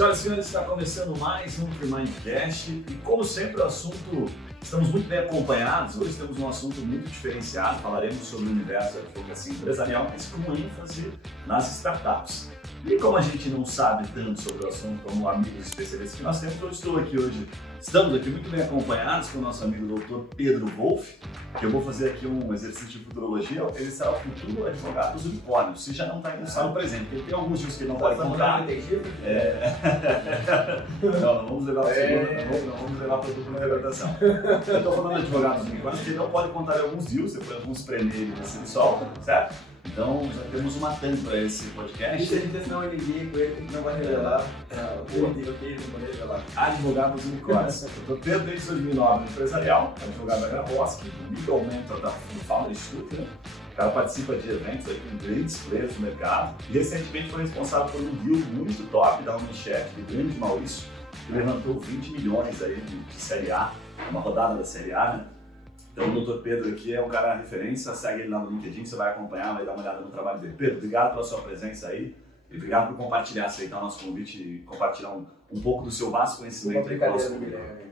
Senhoras e senhores, está começando mais um Mindcast e, como sempre, o assunto, estamos muito bem acompanhados. Hoje temos um assunto muito diferenciado, falaremos sobre o universo da advocacia empresarial, mas com ênfase nas startups. E como a gente não sabe tanto sobre o assunto como amigos especialistas que nós temos, eu estamos aqui muito bem acompanhados com o nosso amigo Dr. Pedro Wolff, que eu vou fazer aqui um exercício de futurologia. Ele será o futuro advogado dos unicórnios. Se já não está aqui, está no presente, porque tem alguns dias que ele não pode contar. Não vamos levar para a dupla interpretação. Eu estou falando de advogados dos unicórnios, que ele não pode contar alguns deals, depois vamos prender ele e ele solta, certo? Então já temos uma TAM para esse podcast. Se a gente assinar um NDA com ele, não vai revelar. Não vai revelar. Advogado dos unicórnios. Eu estou desde 2009 no empresarial, advogado da Gravoski, legal mentor do Founder Institute, né? O cara participa de eventos aí com grandes players do mercado. E recentemente foi responsável por um deal muito top da Unichat, do grande Maurício, que levantou 20 milhões aí de Série A, uma rodada da Série A, né? Então o Dr. Pedro aqui é um cara referência, segue ele lá no LinkedIn, você vai acompanhar, vai dar uma olhada no trabalho dele. Pedro, obrigado pela sua presença aí e obrigado por compartilhar, aceitar o nosso convite e compartilhar um pouco do seu vasto conhecimento aí com o nosso Guilherme.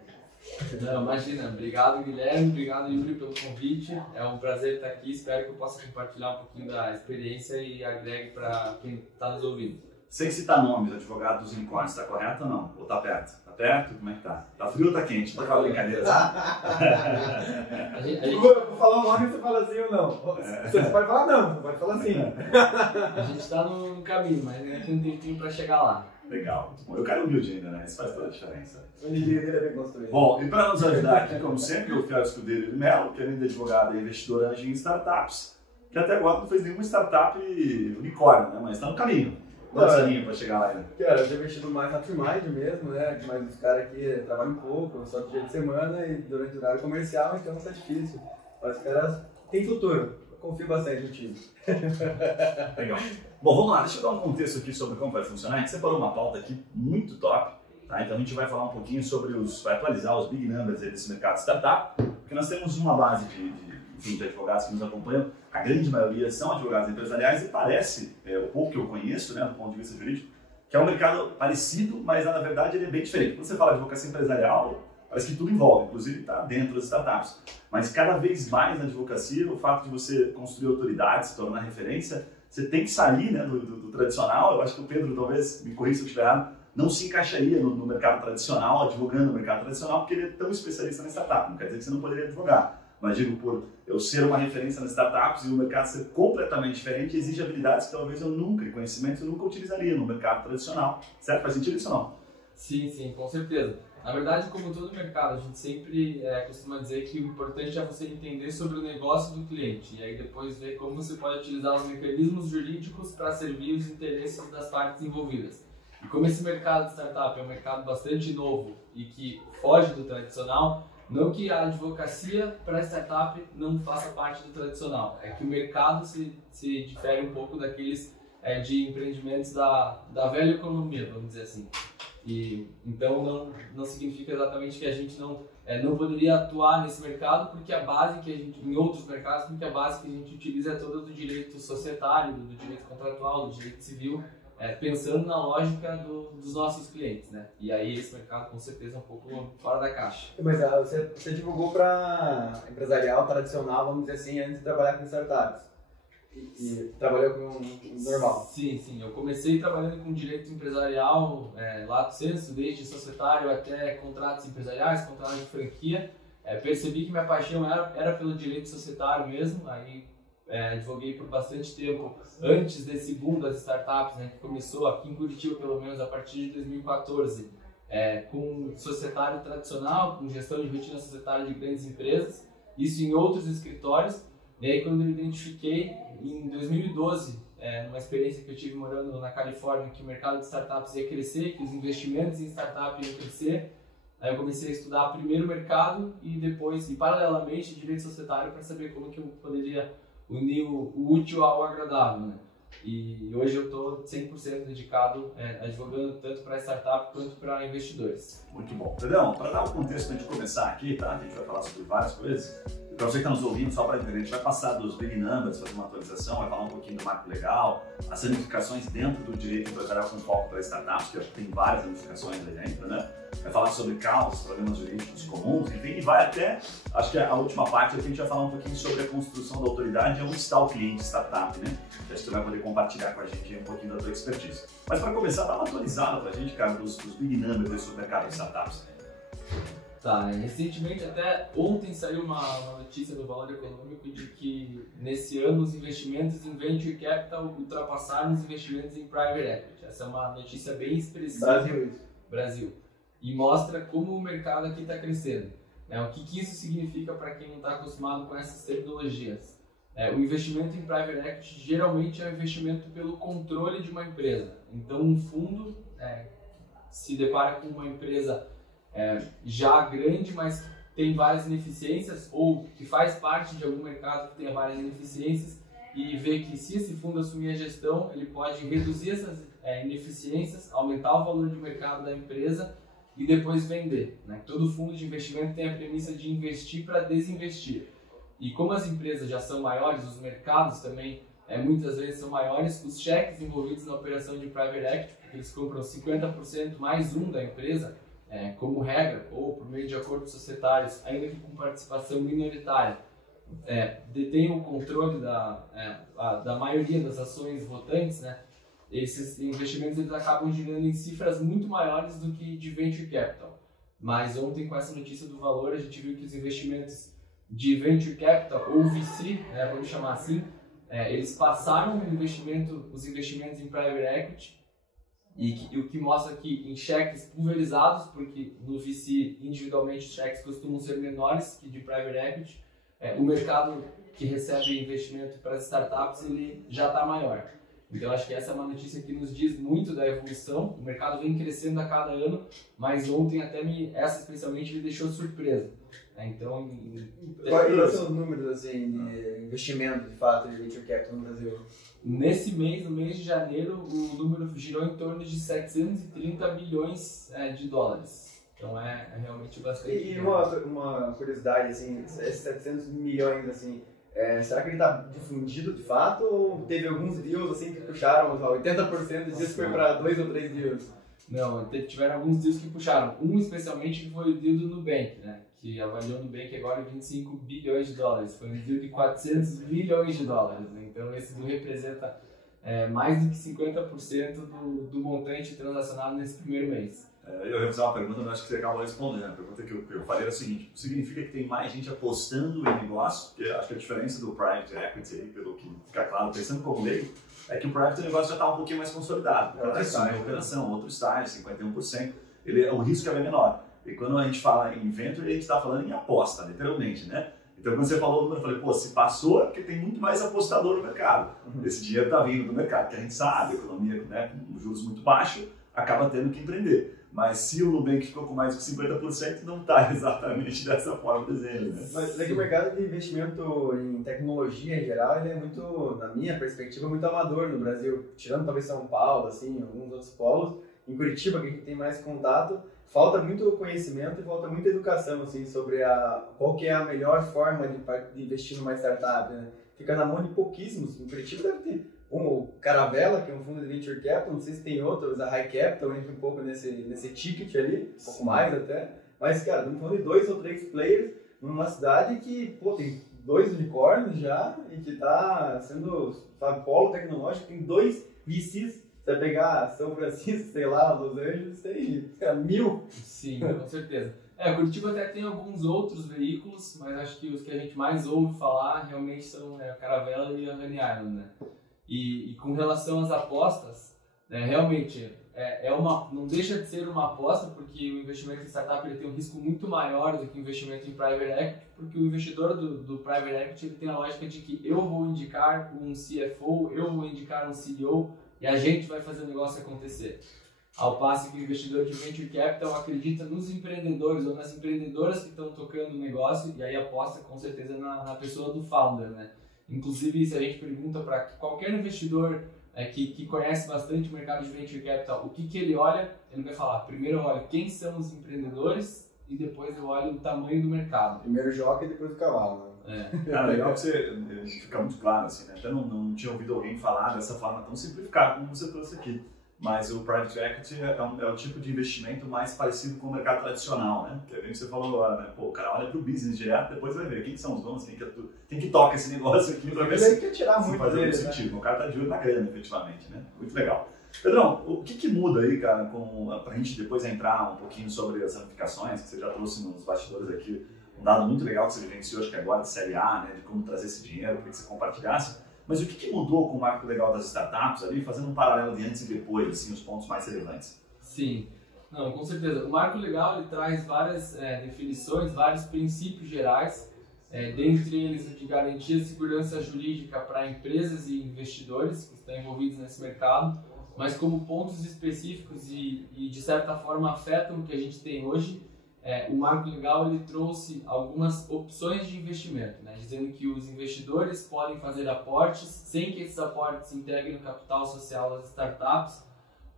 Não, imagina, obrigado Guilherme, obrigado Yuri pelo convite, é um prazer estar aqui, espero que eu possa compartilhar um pouquinho da experiência e agregue para quem está nos ouvindo. Sem citar nomes, advogado dos unicórnios, está correto ou não? Ou está perto? Está perto? Como é que tá? Tá frio ou tá quente? Não tá aquela brincadeira. Eu vou falar um nome e você fala assim ou não. Você pode falar não, você pode falar assim. A gente está no caminho, mas ainda tem um tempinho para chegar lá. Legal. Eu quero humilde ainda, né? Isso faz toda a diferença. O NDA dele é bem construído. Bom, e para nos ajudar aqui, como sempre, o Fiel Escudeiro de Melo, que além de advogado e investidor anjo em startups, que até agora não fez nenhuma startup unicórnio, né? Mas está no caminho. Quantos aninhos para chegar lá ainda? Cara, eu tenho investido mais na Trimind mesmo, né? Mas os caras aqui trabalham um pouco, só de dia de semana e durante o horário comercial, então tá difícil. Mas os caras têm futuro. Eu confio bastante no time. Legal. Bom, vamos lá. Deixa eu dar um contexto aqui sobre como vai funcionar. A gente separou uma pauta aqui muito top, tá? Então a gente vai falar um pouquinho sobre vai atualizar os big numbers aí desse mercado startup, porque nós temos uma base de advogados que nos acompanham. A grande maioria são advogados empresariais e parece, o pouco que eu conheço, né, do ponto de vista jurídico, que é um mercado parecido, mas na verdade ele é bem diferente. Quando você fala de advocacia empresarial, parece que tudo envolve, inclusive está dentro das startups. Mas cada vez mais na advocacia, o fato de você construir autoridade, se tornar referência, você tem que sair, né, do tradicional. Eu acho que o Pedro, talvez, me corrija se eu estiver errado, não se encaixaria no mercado tradicional, advogando no mercado tradicional, porque ele é tão especialista na startup. Não quer dizer que você não poderia advogar. Mas digo, por eu ser uma referência nas startups e o mercado ser completamente diferente, exige habilidades que talvez eu nunca, e conhecimentos eu nunca utilizaria no mercado tradicional. Certo? Faz sentido isso ou não? Sim, com certeza. Na verdade, como todo mercado, a gente sempre costuma dizer que o importante é você entender sobre o negócio do cliente e aí depois ver como você pode utilizar os mecanismos jurídicos para servir os interesses das partes envolvidas. E como esse mercado de startup é um mercado bastante novo e que foge do tradicional, não que a advocacia para startup não faça parte do tradicional, é que o mercado se difere um pouco daqueles de empreendimentos da velha economia, vamos dizer assim. E, então não significa exatamente que a gente não poderia atuar nesse mercado, porque a base que a gente, em outros mercados, porque a base que a gente utiliza é toda do direito societário, do direito contratual, do direito civil, pensando na lógica dos nossos clientes, né? E aí esse mercado com certeza é um pouco fora da caixa. Mas você divulgou para empresarial tradicional, vamos dizer assim, antes de trabalhar com startups. E trabalhou com normal? Sim. Eu comecei trabalhando com direito empresarial, lato sensu, desde societário até contratos empresariais, contratos de franquia. Percebi que minha paixão era pelo direito societário mesmo, aí advoguei por bastante tempo antes desse boom das startups, né, que começou aqui em Curitiba pelo menos a partir de 2014, com societário tradicional, com gestão de rotina societária de grandes empresas, isso em outros escritórios. E aí quando eu identifiquei em 2012, numa experiência que eu tive morando na Califórnia, que o mercado de startups ia crescer, que os investimentos em startup iam crescer, aí eu comecei a estudar primeiro o mercado e depois, e paralelamente, direito societário para saber como que eu poderia unir o útil ao agradável, né? E hoje eu estou 100% dedicado advogando tanto para startup quanto para investidores. Muito bom. Pedrão, para dar um contexto antes de começar aqui, tá? A gente vai falar sobre várias coisas. Eu Para você que está nos ouvindo, só para entender, a gente vai passar dos big numbers, fazer uma atualização, vai falar um pouquinho do marco legal, as ramificações dentro do direito empresarial com foco para startups, que acho que tem várias ramificações aí dentro, né? Vai falar sobre caos, problemas jurídicos comuns, enfim, e vai até, acho que a última parte aqui a gente vai falar um pouquinho sobre a construção da autoridade e onde está o cliente startup, né? Acho que você vai poder compartilhar com a gente um pouquinho da tua expertise. Mas para começar, dá uma atualizada para a gente, cara, dos big numbers sobre o mercado de startups. Tá, recentemente, até ontem saiu uma notícia do Valor Econômico de que nesse ano os investimentos em Venture Capital ultrapassaram os investimentos em Private Equity. Essa é uma notícia bem expressiva. Brasil. E mostra como o mercado aqui está crescendo. O que isso significa para quem não está acostumado com essas tecnologias? O investimento em Private Equity geralmente é um investimento pelo controle de uma empresa. Então, um fundo se depara com uma empresa já grande, mas tem várias ineficiências, ou que faz parte de algum mercado que tenha várias ineficiências, e vê que se esse fundo assumir a gestão, ele pode reduzir essas ineficiências, aumentar o valor de mercado da empresa e depois vender. Todo fundo de investimento tem a premissa de investir para desinvestir. E como as empresas já são maiores, os mercados também muitas vezes são maiores, os cheques envolvidos na operação de Private Equity, porque eles compram 50% mais um da empresa, como regra, ou por meio de acordos societários, ainda que com participação minoritária, detém o controle da maioria das ações votantes, esses investimentos eles acabam girando em cifras muito maiores do que de Venture Capital. Mas ontem, com essa notícia do Valor, a gente viu que os investimentos de Venture Capital, ou VC, vamos chamar assim, eles passaram os investimentos em Private Equity, e o que mostra que em cheques pulverizados, porque no VC individualmente os cheques costumam ser menores que de Private Equity, o mercado que recebe investimento para as startups ele já está maior. Então acho que essa é uma notícia que nos diz muito da evolução. O mercado vem crescendo a cada ano, mas ontem essa especialmente me deixou surpreso. Então, quais são os números assim, de investimento de fato de Venture Capital no Brasil? Nesse mês, no mês de janeiro, o número girou em torno de 730 bilhões de dólares. Então é realmente bastante. E uma curiosidade, assim, esses 700 milhões, assim, será que ele está difundido de fato ou teve alguns deals assim, que puxaram 80% disso foi para 2 ou 3 deals? Não, tiveram alguns deals que puxaram. Um especialmente que foi o deal do Nubank, que avaliou o Nubank agora 25 bilhões de dólares. Foi um deal de 400 bilhões de dólares. Então esse deal representa mais do que 50% do montante transacionado nesse primeiro mês. Eu ia fazer uma pergunta, mas acho que você acabou respondendo. A pergunta que eu falei era a seguinte: significa que tem mais gente apostando em negócio? Porque acho que a diferença do Private Equity, pelo que fica claro, pensando como leigo, é que o Private negócio já está um pouquinho mais consolidado. Cada estágio, operação, outro estágio, 51%, o risco é menor. E quando a gente fala em venture, a gente está falando em aposta, literalmente, Então, quando você falou o número, eu falei, se passou é porque tem muito mais apostador no mercado. Esse dinheiro está vindo do mercado, que a gente sabe, a economia com juros muito baixos, acaba tendo que empreender. Mas se o Nubank ficou com mais de 50%, não está exatamente dessa forma o desenho. Mas é que o mercado de investimento em tecnologia em geral, ele é muito, na minha perspectiva, muito amador no Brasil. Tirando talvez São Paulo, assim, alguns outros polos. Em Curitiba, que a gente tem mais contato, falta muito conhecimento e falta muita educação assim, sobre qual que é a melhor forma de investir numa startup. Fica na mão de pouquíssimos. Em Curitiba deve ter o Caravela, que é um fundo de Venture Capital, não sei se tem outros, a High Capital entra um pouco nesse ticket ali, um pouco mais até. Mas, cara, estamos falando de 2 ou 3 players numa cidade que, tem 2 unicórnios já e que está sendo, polo tecnológico, tem 2 VCs. Você vai pegar São Francisco, sei lá, Los Angeles, tem 1000. Sim, com certeza. Curitiba até tem alguns outros veículos, mas acho que os que a gente mais ouve falar realmente são a Caravela e a Honey Island, E com relação às apostas, realmente não deixa de ser uma aposta, porque o investimento em startup ele tem um risco muito maior do que o investimento em Private Equity, porque o investidor do Private Equity ele tem a lógica de que eu vou indicar um CFO, eu vou indicar um CEO e a gente vai fazer o negócio acontecer. Ao passo que o investidor de Venture Capital acredita nos empreendedores ou nas empreendedoras que estão tocando o negócio e aí aposta com certeza na pessoa do founder, Inclusive, se a gente pergunta para qualquer investidor que conhece bastante o mercado de Venture Capital, o que ele olha, ele vai falar, primeiro eu olho quem são os empreendedores e depois eu olho o tamanho do mercado. Primeiro joga e depois o cavalo. Cara, legal que você fica muito claro, assim, né? Até não tinha ouvido alguém falar dessa forma tão simplificada como você trouxe aqui. Mas o Private Equity é o tipo de investimento mais parecido com o mercado tradicional, né? Que é bem que você falou agora, né? Pô, o cara olha pro business direto, depois vai ver quem são os donos, quem que toca esse negócio aqui pra ver se quer tirar muito fazer dele, sentido. Né? O cara tá de olho na grana, efetivamente, né? Muito legal. Pedrão, o que muda aí, cara, pra gente depois entrar um pouquinho sobre as ramificações, que você já trouxe nos bastidores aqui, um dado muito legal que você vivenciou, acho que agora de Série A, né? De como trazer esse dinheiro, queria que você compartilhasse. Mas o que mudou com o marco legal das startups ali, fazendo um paralelo de antes e depois, assim, os pontos mais relevantes? Sim, não, com certeza. O marco legal ele traz várias definições, vários princípios gerais, dentre eles o de garantia de segurança jurídica para empresas e investidores que estão envolvidos nesse mercado, mas como pontos específicos e de certa forma afetam o que a gente tem hoje. O marco legal ele trouxe algumas opções de investimento, né? Dizendo que os investidores podem fazer aportes sem que esses aportes integrem o capital social das startups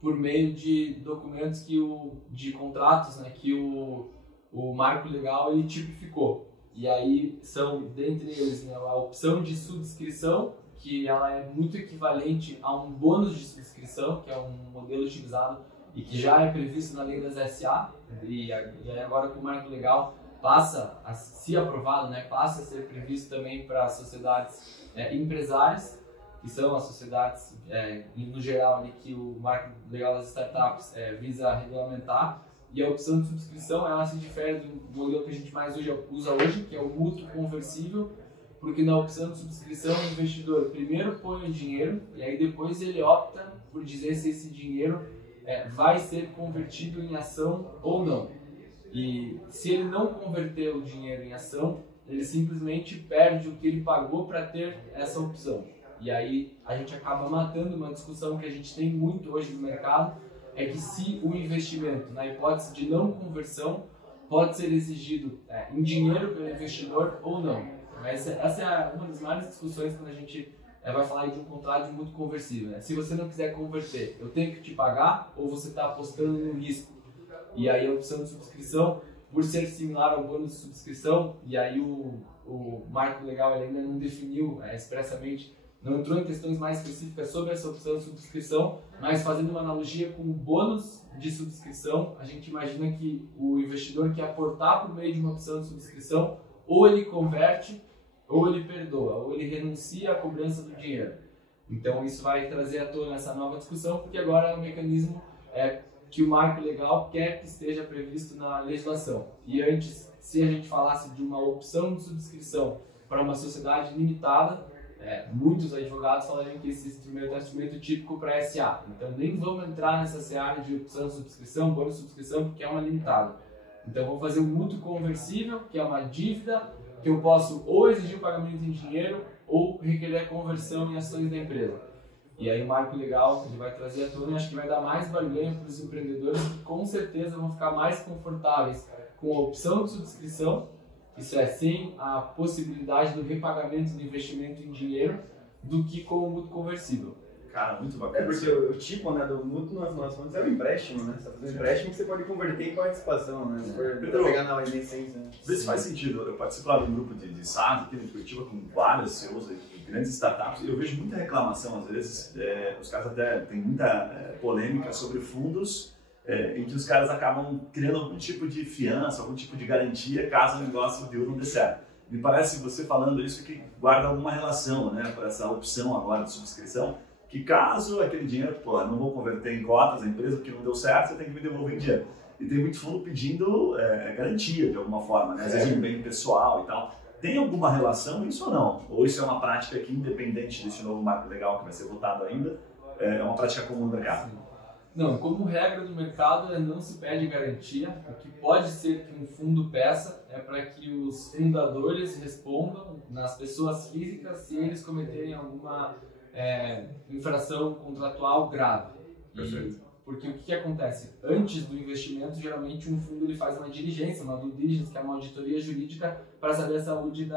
por meio de documentos de contratos, né? Que o marco legal ele tipificou. E aí são, dentre eles, né, a opção de subscrição, que ela é muito equivalente a um bônus de subscrição, que é um modelo utilizado e que já é previsto na lei das SA, e agora com o marco legal passa a, se aprovado, né, passa a ser previsto também para sociedades empresárias, que são as sociedades, no geral, ali, que o marco legal das startups visa regulamentar. E a opção de subscrição ela se difere do modelo que a gente mais usa hoje, que é o mútuo conversível, porque na opção de subscrição o investidor primeiro põe o dinheiro e aí depois ele opta por dizer se esse dinheiro vai ser convertido em ação ou não. E se ele não converter o dinheiro em ação, ele simplesmente perde o que ele pagou para ter essa opção. E aí a gente acaba matando uma discussão que a gente tem muito hoje no mercado, é que se o investimento, na hipótese de não conversão, pode ser exigido em dinheiro pelo investidor ou não. Essa é uma das maiores discussões quando a gente vai falar de um contrato de mútuo conversível, né? Se você não quiser converter, eu tenho que te pagar ou você está apostando no risco? E aí a opção de subscrição, por ser similar ao bônus de subscrição, e aí o marco legal ele ainda não definiu expressamente, não entrou em questões mais específicas sobre essa opção de subscrição, mas fazendo uma analogia com o bônus de subscrição, a gente imagina que o investidor que aportar por meio de uma opção de subscrição, ou ele converte, ou ele perdoa, ou ele renuncia à cobrança do dinheiro. Então isso vai trazer à tona essa nova discussão, porque agora é um mecanismo que o marco legal quer que esteja previsto na legislação. E antes, se a gente falasse de uma opção de subscrição para uma sociedade limitada, muitos advogados falariam que esse instrumento é um instrumento típico para SA. Então nem vamos entrar nessa seara de opção de subscrição, bônus de subscrição, porque é uma limitada. Então vamos fazer um mútuo conversível, que é uma dívida que eu posso ou exigir o pagamento em dinheiro ou requerer a conversão em ações da empresa. E aí o marco legal ele vai trazer à tona e acho que vai dar mais barganha para os empreendedores que com certeza vão ficar mais confortáveis com a opção de subscrição, isso é, sem a possibilidade do repagamento do investimento em dinheiro, do que com o mútuo conversível. Cara, muito bacana. Porque o tipo, né, do mútuo, no final das contas, é o empréstimo, né? Você tá fazendo empréstimo que você pode converter em participação, né? Se for pegar na essência, né? Vê se faz sentido. Eu participo lá de um grupo de SaaS aqui de Curitiba com vários CEOs de grandes startups e eu vejo muita reclamação, às vezes, os caras até têm muita polêmica sobre fundos em que os caras acabam criando algum tipo de fiança, algum tipo de garantia caso o negócio de não dê certo. Me parece, você falando isso, que guarda alguma relação, né, para essa opção agora de subscrição, que caso aquele dinheiro, não vou converter em cotas, a empresa que não deu certo, você tem que me devolver em dinheiro. E tem muito fundo pedindo garantia de alguma forma, né? Às vezes um bem pessoal e tal. Tem alguma relação isso ou não? Ou isso é uma prática que, independente desse novo marco legal que vai ser votado ainda, é uma prática comum do mercado? Não, como regra do mercado, não se pede garantia. O que pode ser que um fundo peça é para que os fundadores respondam nas pessoas físicas se eles cometerem alguma infração contratual grave. Porque o que acontece? Antes do investimento, geralmente um fundo ele faz uma diligência, uma due diligence, que é uma auditoria jurídica para saber a saúde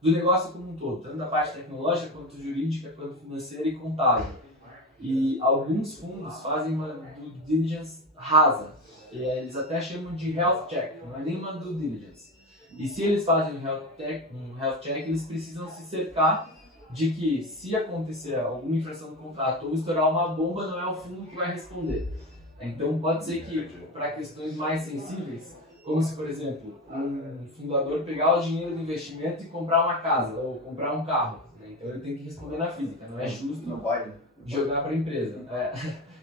do negócio como um todo, tanto da parte tecnológica, quanto jurídica, quanto financeira e contábil. E alguns fundos fazem uma due diligence rasa, eles até chamam de health check, não é nem uma due diligence. E se eles fazem um health check, eles precisam se cercar de que se acontecer alguma infração do contrato ou estourar uma bomba, não é o fundo que vai responder. Então pode ser que para questões mais sensíveis, como se, por exemplo, um fundador pegar o dinheiro do investimento e comprar uma casa ou comprar um carro, né? Então ele tem que responder na física, não é justo jogar para a empresa.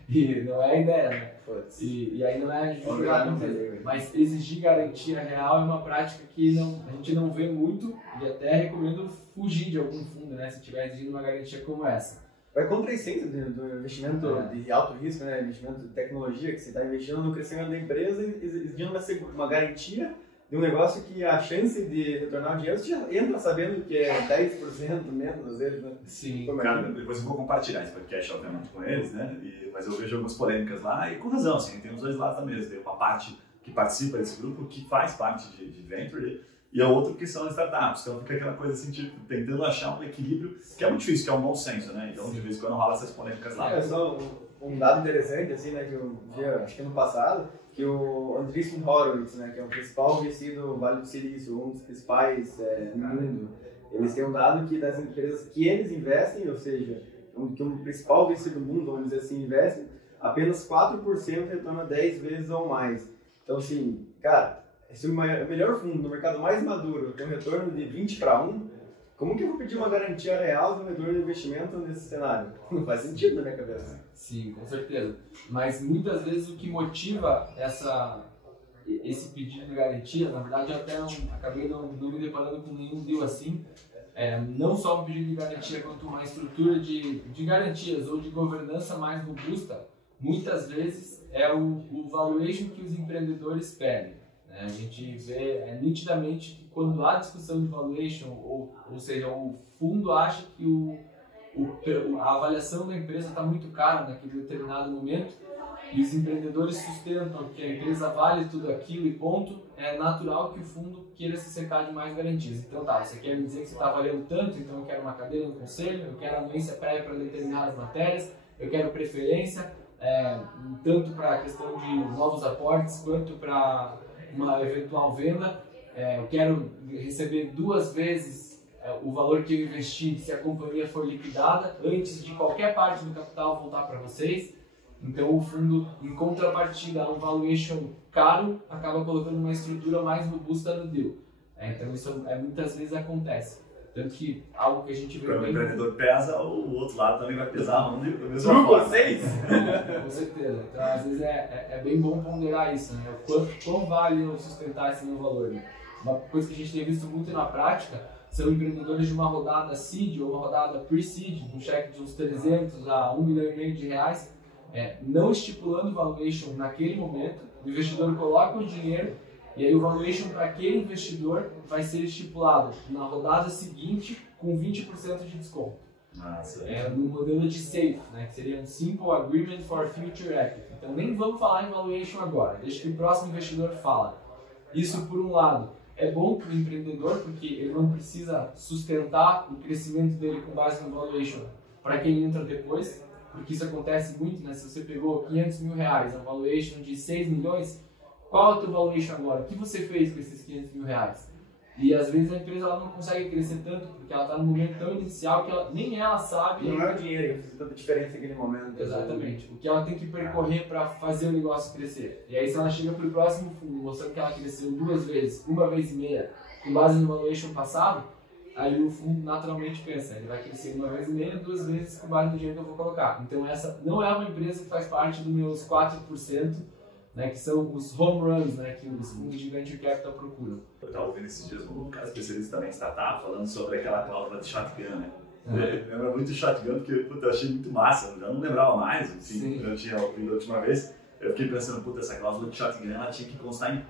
E não é a ideia, né? E aí não é jogar para a empresa. Mas exigir garantia real é uma prática que a gente não vê muito e até recomendo fugir de algum fundo, né? Se estiver exigindo uma garantia como essa. Vai contra a essência do investimento de alto risco, né? Investimento de tecnologia, que você está investindo no crescimento da empresa e exigindo uma garantia de um negócio que a chance de retornar o dinheiro, você já entra sabendo que é 10% menos às vezes, né? Sim. Cara, depois eu vou compartilhar esse podcast, obviamente, com eles, né? Mas eu vejo algumas polêmicas lá e com razão, assim, tem os dois lados da mesa. Tem uma parte que participa desse grupo, que faz parte de venture, e a outra que são as startups. Então fica aquela coisa assim, tipo, tentando achar um equilíbrio, que é muito difícil, que é um bom senso, né? Então de vez em quando rola essas polêmicas lá. É só um dado interessante, assim, né, que eu vi, acho que ano passado, que o Andreessen Horowitz, né, que é o principal investidor do Vale do Silício, um dos principais no mundo, eles têm um dado que das empresas que eles investem, ou seja, que o principal investidor do mundo, vamos dizer assim, investe, apenas 4% retorna 10 vezes ou mais. Então, assim, cara, se o melhor fundo no mercado mais maduro tem um retorno de 20-1, como que eu vou pedir uma garantia real do retorno de investimento nesse cenário? Não faz sentido na minha cabeça. Sim, com certeza. Mas muitas vezes o que motiva esse pedido de garantia, na verdade eu até acabei não me deparando com nenhum deal assim, não só um pedido de garantia quanto uma estrutura de garantias ou de governança mais robusta, muitas vezes é o valuation que os empreendedores pedem. A gente vê nitidamente que quando há discussão de valuation, ou seja, o fundo acha que a avaliação da empresa está muito cara naquele determinado momento e os empreendedores sustentam que a empresa vale tudo aquilo e ponto, é natural que o fundo queira se cercar de mais garantias. Então tá, você quer me dizer que você está valendo tanto, então eu quero uma cadeira no conselho, eu quero anuência prévia para determinadas matérias, eu quero preferência, tanto para a questão de novos aportes quanto para uma eventual venda, eu quero receber 2 vezes o valor que eu investi se a companhia for liquidada, antes de qualquer parte do capital voltar para vocês. Então o fundo, em contrapartida a um valuation caro, acaba colocando uma estrutura mais robusta no deal. Então isso muitas vezes acontece. Tanto que algo que a gente vê quando bem... o empreendedor pesa, o outro lado também vai pesar a mão da mesma forma. Vocês? Com certeza. Então, às vezes é bem bom ponderar isso, né? Quão vale eu sustentar esse meu valor, né? Uma coisa que a gente tem visto muito na prática são empreendedores de uma rodada seed ou uma rodada pre-seed, um cheque de uns 300 a 1,5 milhão de reais, não estipulando valuation naquele momento, o investidor coloca o dinheiro e aí o valuation para aquele investidor vai ser estipulado na rodada seguinte com 20% de desconto. Nossa. No modelo de SAFE, né, que seria um Simple Agreement for Future Equity. Então nem vamos falar em valuation agora, deixa que o próximo investidor fala. Isso por um lado é bom para o empreendedor porque ele não precisa sustentar o crescimento dele com base no valuation para quem entra depois, porque isso acontece muito, né? Se você pegou 500 mil reais, a valuation de 6 milhões, qual é o teu valuation agora? O que você fez com esses 500 mil reais? E às vezes a empresa ela não consegue crescer tanto porque ela está no momento tão inicial que nem ela sabe. Não é o dinheiro que faz tanta diferença naquele momento. Exatamente. O que ela tem que percorrer para fazer o negócio crescer. E aí se ela chega para o próximo fundo mostrando que ela cresceu 2 vezes, 1,5 vezes, com base no valuation passado, aí o fundo naturalmente pensa, ele vai crescer 1,5 vezes, 2 vezes com base no dinheiro que eu vou colocar. Então essa não é uma empresa que faz parte dos meus 4%, né, que são os home runs, né, que os fundos de venture capital procuram. Eu estava ouvindo esses dias um cara especialista também em startup falando sobre aquela cláusula de shotgun, né? Lembra muito shotgun porque eu achei muito massa, eu não lembrava mais, enfim, quando eu tinha ouvido a última vez. Eu fiquei pensando, essa cláusula de shotgun ela tinha que constar em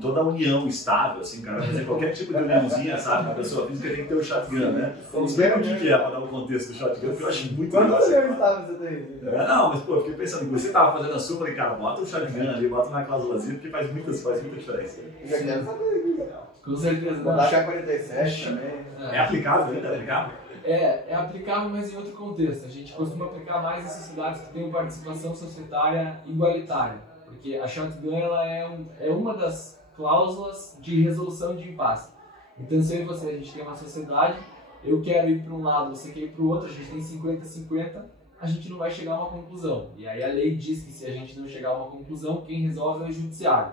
toda a união estável, assim, cara, fazer qualquer tipo de uniãozinha, sabe? A pessoa física tem que ter o shotgun, né? Não sei o que é para dar o contexto do shotgun, porque eu acho muito legal. Quantas uniões estáveis você tem? Não, mas pô, eu fiquei pensando, você tava fazendo a sua, falei, cara, bota o shotgun ali, bota uma cláusulazinha, porque faz muita diferença. Já quero saber. Com certeza. Vou baixar 47 também. É aplicável ainda? É aplicável? É aplicável, mas em outro contexto. A gente costuma aplicar mais em sociedades que têm participação societária igualitária. Porque a shotgun ela é uma das cláusulas de resolução de impasse. Então, se eu e você, a gente tem uma sociedade, eu quero ir para um lado, você quer ir para o outro, a gente tem 50-50, a gente não vai chegar a uma conclusão. E aí a lei diz que se a gente não chegar a uma conclusão, quem resolve é o judiciário.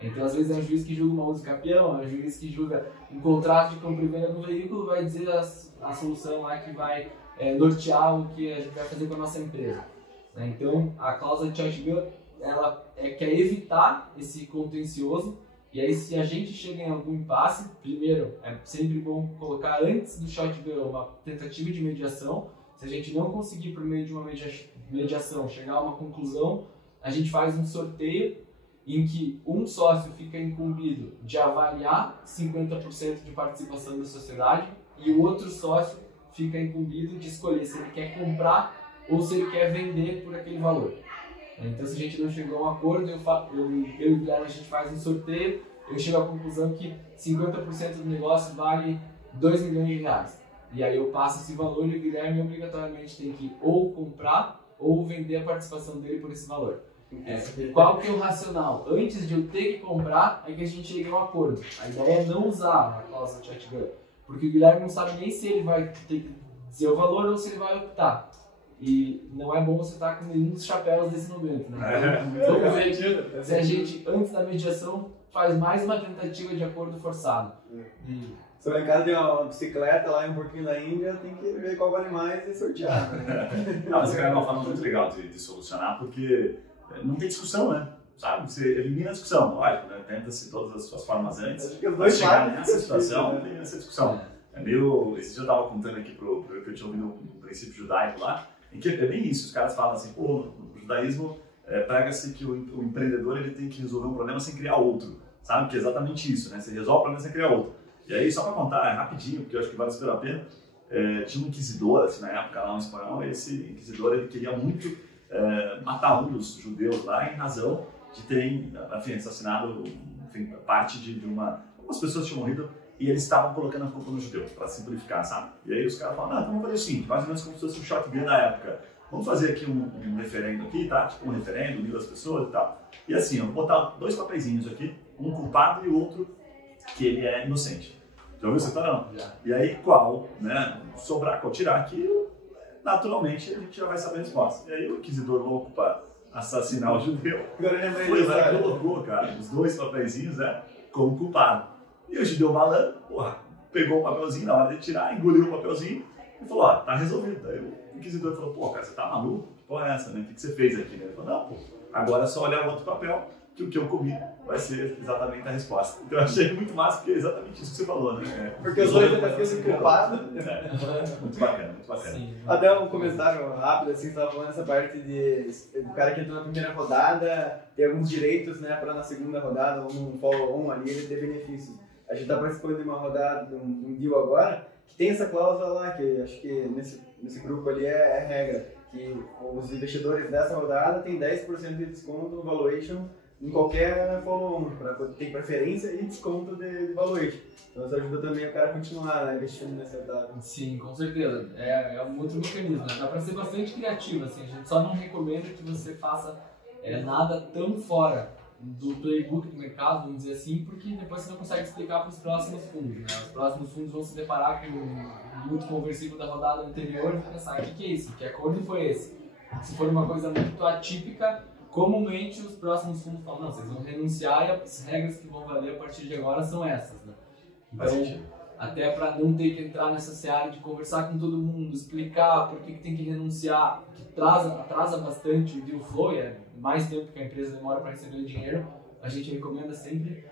Então, às vezes é um juiz que julga uma uso capião, é um juiz que julga um contrato de compra e venda do veículo, vai dizer a solução lá que vai nortear o que a gente vai fazer com a nossa empresa. Então, a cláusula de shotgun, ela quer evitar esse contencioso. E aí, se a gente chega em algum impasse, primeiro, é sempre bom colocar antes do shotgun uma tentativa de mediação. Se a gente não conseguir, por meio de uma mediação, chegar a uma conclusão, a gente faz um sorteio em que um sócio fica incumbido de avaliar 50% de participação da sociedade e o outro sócio fica incumbido de escolher se ele quer comprar ou se ele quer vender por aquele valor. Então, se a gente não chegou a um acordo, eu e o Guilherme, a gente faz um sorteio, eu chego à conclusão que 50% do negócio vale 2 milhões de reais. E aí eu passo esse valor e o Guilherme obrigatoriamente tem que ou comprar ou vender a participação dele por esse valor. Qual que é o racional? Antes de eu ter que comprar, é que a gente chega a um acordo. A ideia é não usar a cláusula de shotgun, porque o Guilherme não sabe nem se ele vai ter que dizer o valor ou se ele vai optar. E não é bom você estar com nenhum dos chapéus desse momento, né? Então, vamos ver se a gente, antes da mediação, faz mais uma tentativa de acordo forçado. Se lá em casa tem uma bicicleta lá em um porquinho da Índia, tem que ver qual vale mais e sortear. Né? Não, mas é uma forma muito legal de solucionar, porque não tem discussão, né? Sabe? Você elimina a discussão, lógico, né? Tenta-se todas as suas formas antes. Acho que os dois chegar nessa situação, não tem essa discussão. É meio. Esse dia eu estava contando aqui pro que eu tinha ouvido um princípio judaico lá, em que é bem isso, os caras falam assim, pô, no judaísmo prega-se que o empreendedor ele tem que resolver um problema sem criar outro, sabe? Que é exatamente isso, né? Você resolve o problema sem criar outro. E aí, só para contar rapidinho, porque eu acho que vale super a pena, tinha um inquisidor, assim, na época lá no espanhol, e esse inquisidor ele queria muito matar um dos judeus lá em razão de terem, enfim, assassinado parte de algumas pessoas tinham morrido e eles estavam colocando a culpa no judeu, para simplificar, sabe? E aí os caras falaram, não, então vamos fazer o seguinte, mais ou menos como se fosse um shotgun da época. Vamos fazer aqui um referendo aqui, tá? Tipo um referendo, unir as pessoas e tal. E assim, eu vou botar 2 papeizinhos aqui, um culpado e o outro que ele é inocente. Já ouviu essa história? Não? Já. E aí qual, né, sobrar, qual tirar aqui, naturalmente a gente já vai saber a resposta. E aí o inquisidor louco para assassinar o judeu foi lá e colocou, cara, os 2 papeizinhos, né, como culpado. E o judeu malandro, porra, pegou o papelzinho na hora de tirar, engoliu o papelzinho e falou, ó, tá resolvido. Aí o inquisidor falou, pô, cara, você tá maluco? Que porra é essa, né? O que você fez aqui? Ele falou, não, pô, agora é só olhar o outro papel, que o que eu comi vai ser exatamente a resposta. Então eu achei muito massa, porque é exatamente isso que você falou, né? Porque os dois ainda ficam culpados. Muito bacana, muito bacana. Sim. Até um comentário rápido, assim, você estava falando essa parte do cara que entrou na primeira rodada, ter alguns direitos, né, para na segunda rodada, ou num follow-on ali, ele ter benefícios. A gente está participando de uma rodada, um deal agora, que tem essa cláusula lá, que acho que nesse grupo ali é regra, que os investidores dessa rodada têm 10% de desconto no valuation em qualquer follow-on, tem preferência e desconto de valuation. Então isso ajuda também o cara a continuar investindo nessa rodada. Sim, com certeza. É um outro mecanismo, né? Dá para ser bastante criativo, assim, a gente só não recomenda que você faça nada tão fora do playbook do mercado, vamos dizer assim, porque depois você não consegue explicar para os próximos fundos, né? Os próximos fundos vão se deparar com o muito conversível da rodada anterior e pensar, o que é isso? Que acordo foi esse? Se for uma coisa muito atípica, comumente os próximos fundos falam, não, vocês vão renunciar e as regras que vão valer a partir de agora são essas, né? Então, até para não ter que entrar nessa seara de conversar com todo mundo, explicar por que tem que renunciar, que atrasa bastante o deal flow, mais tempo que a empresa demora para receber o dinheiro, a gente recomenda sempre,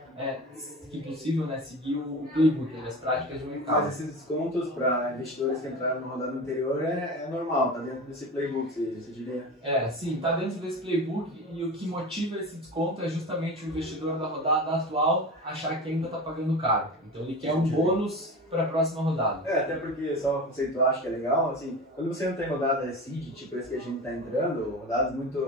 que possível, né, seguir o playbook, as práticas de mercado. Mas esses descontos para investidores que entraram na rodada anterior é normal, tá dentro desse playbook, você diria? Sim, tá dentro desse playbook e o que motiva esse desconto é justamente o investidor da rodada atual achar que ainda está pagando caro. Então ele quer um bônus para a próxima rodada. Até porque, só o conceito eu acho que é legal, assim, quando você entra em rodada seed, tipo esse que a gente está entrando, rodadas muito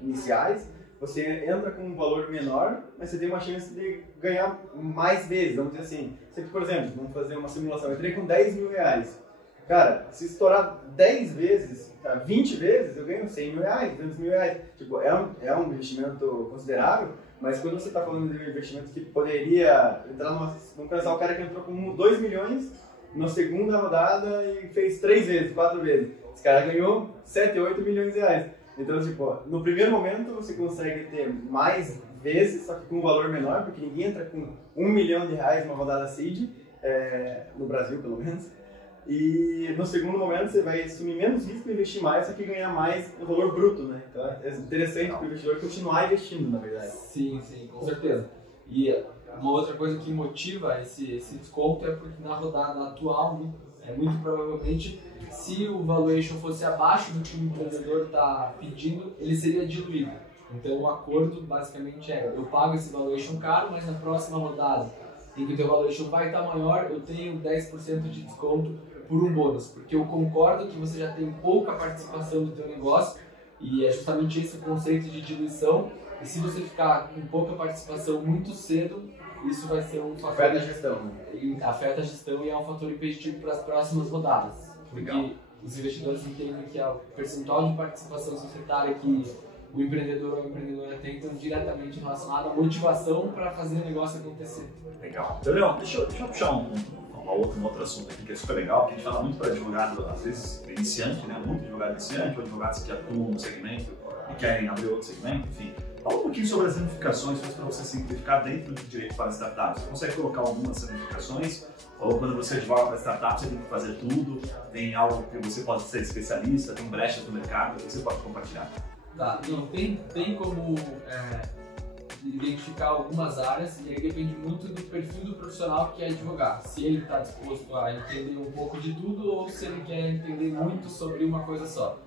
iniciais, você entra com um valor menor, mas você tem uma chance de ganhar mais vezes, vamos dizer assim. Você, por exemplo, vamos fazer uma simulação, eu entrei com 10 mil reais. Cara, se estourar 10 vezes, 20 vezes, eu ganho 100 mil reais, 200 mil reais. Tipo, é um investimento considerável, mas quando você está falando de um investimento que poderia entrar vamos pensar o cara que entrou com 2 milhões na segunda rodada e fez 3 vezes, 4 vezes. Esse cara ganhou 7, 8 milhões de reais. Então, tipo, no primeiro momento você consegue ter mais vezes, só que com um valor menor, porque ninguém entra com 1 milhão de reais numa rodada seed, no Brasil pelo menos. E no segundo momento você vai assumir menos risco e investir mais, só que ganhar mais no valor bruto, né? Então é interessante para o investidor continuar investindo, na verdade. Sim, com certeza. E uma outra coisa que motiva esse desconto é porque na rodada atual, muito provavelmente, se o valuation fosse abaixo do que o empreendedor está pedindo, ele seria diluído. Então o acordo basicamente eu pago esse valuation caro, mas na próxima rodada, em que o teu valuation vai estar maior, eu tenho 10% de desconto por um bônus, porque eu concordo que você já tem pouca participação do teu negócio e é justamente esse o conceito de diluição. E se você ficar com pouca participação muito cedo, isso vai ser um fator... Afeta a gestão. Afeta a gestão e é um fator impeditivo para as próximas rodadas. Porque Legal. os investidores entendem que o percentual de participação societária que o empreendedor ou a empreendedora tem estão diretamente relacionado à motivação para fazer o negócio acontecer. Legal. Então, Leão, deixa eu puxar um outro assunto aqui que é super legal, porque a gente fala muito para advogado, às vezes iniciante, né? Muito advogado iniciante, ou advogados que atuam no segmento e querem abrir outro segmento, enfim. Fala um pouquinho sobre as ramificações para você simplificar dentro do direito para startups. Você consegue colocar algumas ramificações? Ou quando você advoga para startups, você tem que fazer tudo? Tem algo que você pode ser especialista? Tem brechas no mercado que você pode compartilhar? Tá, não, tem como identificar algumas áreas e aí depende muito do perfil do profissional que quer advogar. Se ele está disposto a entender um pouco de tudo ou se ele quer entender muito sobre uma coisa só.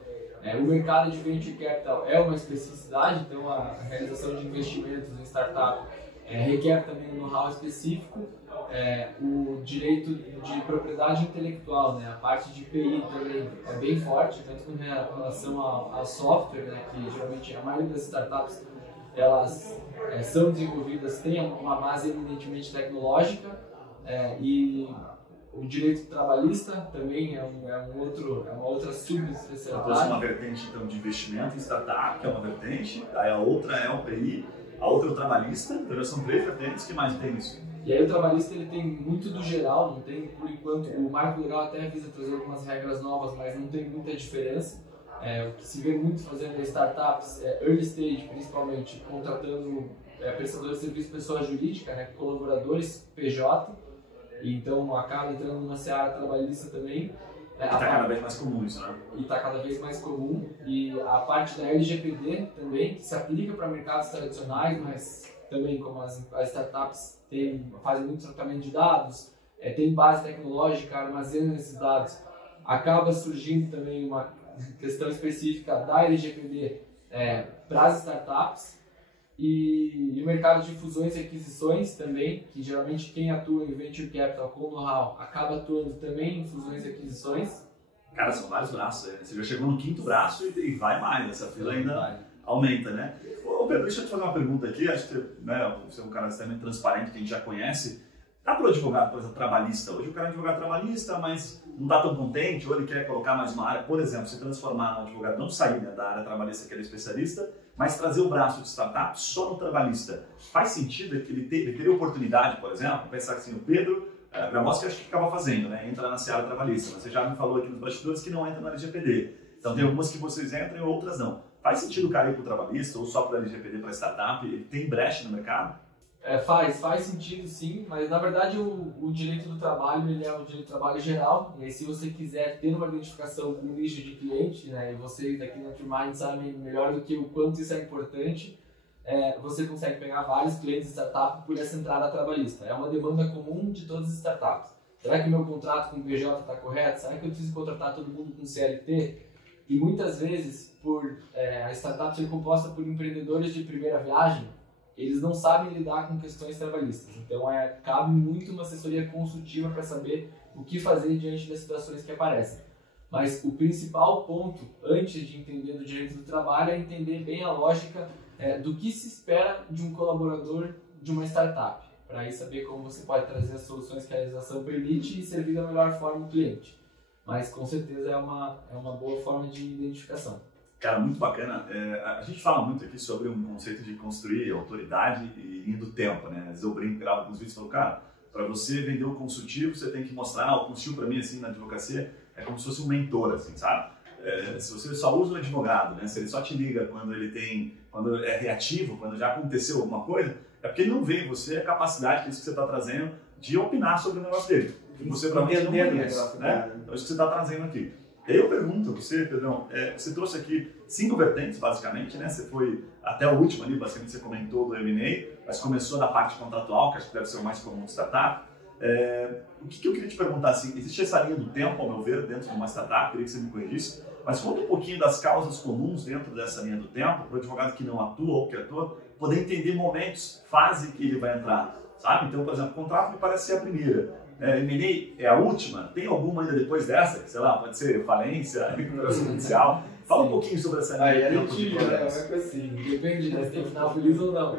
O mercado de Venture Capital é uma especificidade, então a realização de investimentos em startup requer também um know-how específico. O direito de propriedade intelectual, né, a parte de IPI também é bem forte, tanto com relação ao software, né, que geralmente a maioria das startups elas são desenvolvidas, têm uma base eminentemente tecnológica, e o direito trabalhista também é uma outra subespecialidade. Uma vertente então de investimento em startup, que é uma vertente, aí a outra é o PI, a outra é o trabalhista, então já são 3 vertentes, que mais tem isso? E aí o trabalhista ele tem muito do geral, não tem, por enquanto, o marco legal até visa trazer algumas regras novas, mas não tem muita diferença. O que se vê muito fazendo em startups, early stage principalmente, contratando prestadores de serviço pessoa jurídica, né, colaboradores PJ, e então acaba entrando numa seara trabalhista também. E está cada vez mais comum isso, né? E está cada vez mais comum. E a parte da LGPD também, que se aplica para mercados tradicionais, mas também como as startups fazem muito tratamento de dados, tem base tecnológica, armazenam esses dados, acaba surgindo também uma questão específica da LGPD para as startups. E o mercado de fusões e aquisições também, que geralmente quem atua em Venture Capital com know-how acaba atuando também em fusões e aquisições. Cara, são vários braços aí, né? Você já chegou no 5º braço e vai mais, essa fila ainda aumenta, né? Ô Pedro, deixa eu te fazer uma pergunta aqui, acho que você é um cara extremamente transparente que a gente já conhece. Dá para o advogado, por exemplo, trabalhista? Hoje o cara é advogado trabalhista, mas não está tão contente, ou ele quer colocar mais uma área, por exemplo, se transformar no advogado, não sair, né, da área trabalhista que ele é especialista, mas trazer o braço de startup só no trabalhista. Faz sentido que ele teria oportunidade, por exemplo, pensar assim, o Pedro Grabowski acho que acaba fazendo, né, entra na seara trabalhista, mas você já me falou aqui nos bastidores que não entra na LGPD. Então tem algumas que vocês entram e outras não. Faz sentido o cara ir para o trabalhista ou só para a LGPD para startup? Ele tem brecha no mercado? Faz sentido sim, mas na verdade o direito do trabalho ele é o direito do trabalho geral, e aí se você quiser ter uma identificação com um nicho de cliente, né, e vocês daqui no Naturemind sabem melhor do que o quanto isso é importante, você consegue pegar vários clientes de startup por essa entrada trabalhista. É uma demanda comum de todas as startups. Será que o meu contrato com o PJ está correto? Será que eu preciso contratar todo mundo com CLT? E muitas vezes, por a startup ser composta por empreendedores de primeira viagem, eles não sabem lidar com questões trabalhistas. Então, cabe muito uma assessoria consultiva para saber o que fazer diante das situações que aparecem. Mas o principal ponto, antes de entender do direito do trabalho, é entender bem a lógica do que se espera de um colaborador de uma startup, para aí saber como você pode trazer as soluções que a legislação permite e servir da melhor forma o cliente. mas com certeza é uma boa forma de identificação. Cara, muito bacana. A gente fala muito aqui sobre um conceito de construir autoridade e linha do tempo, né? Às vezes eu brinco, gravo alguns vídeos e falo, cara, para você vender um consultivo, você tem que mostrar, o consultivo para mim, assim, na advocacia, é como se fosse um mentor, assim, sabe? Se você só usa o advogado, né? Se ele só te liga quando é reativo, quando já aconteceu alguma coisa, é porque ele não vê em você a capacidade que isso que você está trazendo de opinar sobre o negócio dele. Que você provavelmente não conhece, né? Então isso que você está trazendo aqui. E aí eu pergunto a você, Pedrão, você trouxe aqui 5 vertentes, basicamente, né? Você foi até o último ali, basicamente você comentou do M&A, mas começou da parte contratual, que acho que deve ser o mais comum de startup. O que eu queria te perguntar, assim, existe essa linha do tempo, ao meu ver, dentro de uma startup, queria que você me corrigisse, mas conta um pouquinho das causas comuns dentro dessa linha do tempo, para o advogado que não atua ou que atua, poder entender momentos, fase que ele vai entrar, sabe? Então, por exemplo, o contrato me parece ser a primeira. M&A é a última? Tem alguma ainda depois dessa? Sei lá, pode ser falência, recuperação judicial. Fala um pouquinho sobre essa linha Aí do tempo. Depende, né? Se tem final feliz ou não.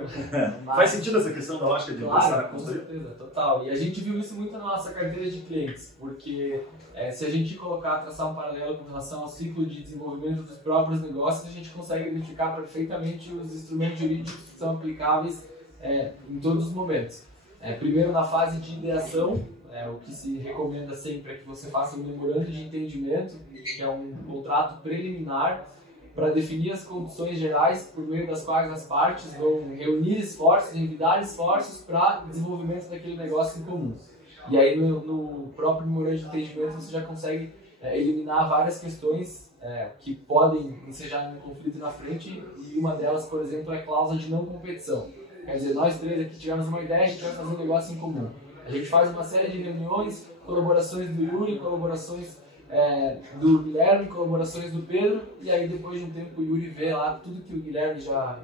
Mas, faz sentido essa questão da lógica de começar a claro, com construir? certeza, total. E a gente viu isso muito na nossa carteira de clientes, porque se a gente traçar um paralelo com relação ao ciclo de desenvolvimento dos próprios negócios, a gente consegue identificar perfeitamente os instrumentos jurídicos que são aplicáveis em todos os momentos. Primeiro, na fase de ideação, o que se recomenda sempre é que você faça um memorando de entendimento, que é um contrato preliminar, para definir as condições gerais por meio das quais as partes vão reunir esforços, revidar esforços para desenvolvimento daquele negócio em comum. E aí no próprio memorando de entendimento você já consegue eliminar várias questões que podem ensejar um conflito na frente, e uma delas, por exemplo, é a cláusula de não competição. Quer dizer, nós três aqui tivemos uma ideia, a gente vai fazer um negócio em comum. A gente faz uma série de reuniões, colaborações do Yuri, colaborações do Guilherme, colaborações do Pedro, e aí depois de um tempo o Yuri vê lá tudo que o Guilherme já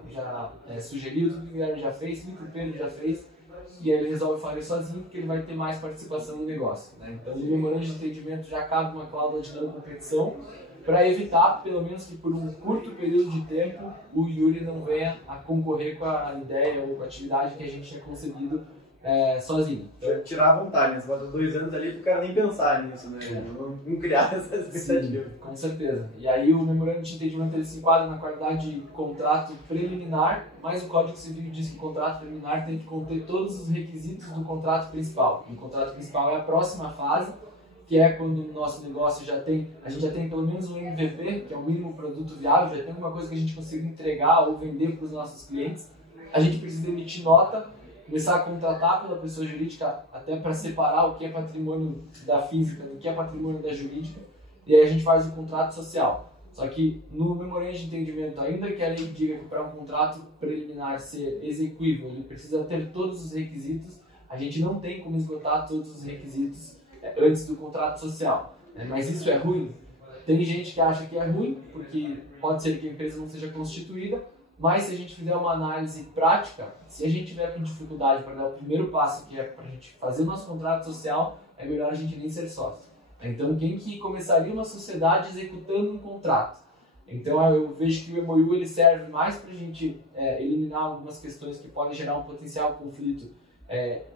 sugeriu, tudo que o Guilherme já fez, tudo que o Pedro já fez, e aí ele resolve fazer sozinho porque ele vai ter mais participação no negócio, né? Então no memorando de entendimento já cabe uma cláusula de não competição, para evitar, pelo menos que por um curto período de tempo, o Yuri não venha a concorrer com a ideia ou com a atividade que a gente tinha concebido sozinho. Tirar a vontade, né? Você bota 2 anos ali pro cara nem pensar nisso, né? Não criar essas expectativas. Com certeza. E aí o memorando de entendimento ele se enquadra na qualidade de contrato preliminar, mas o Código Civil diz que o contrato preliminar tem que conter todos os requisitos do contrato principal. O contrato principal é a próxima fase, que é quando o nosso negócio a gente já tem pelo menos um MVP, que é o mínimo produto viável, já tem alguma coisa que a gente consiga entregar ou vender para os nossos clientes. A gente precisa emitir nota, começar a contratar pela pessoa jurídica, até para separar o que é patrimônio da física do que é patrimônio da jurídica, e aí a gente faz o contrato social. Só que no memorando de entendimento, ainda que a lei diga que para um contrato preliminar ser execuível, ele precisa ter todos os requisitos, a gente não tem como esgotar todos os requisitos antes do contrato social. Mas isso é ruim? Tem gente que acha que é ruim, porque pode ser que a empresa não seja constituída, mas se a gente fizer uma análise prática, se a gente tiver com dificuldade para dar o primeiro passo, que é para a gente fazer o nosso contrato social, é melhor a gente nem ser sócio. Então, quem que começaria uma sociedade executando um contrato? Então, eu vejo que o MOU ele serve mais para a gente eliminar algumas questões que podem gerar um potencial conflito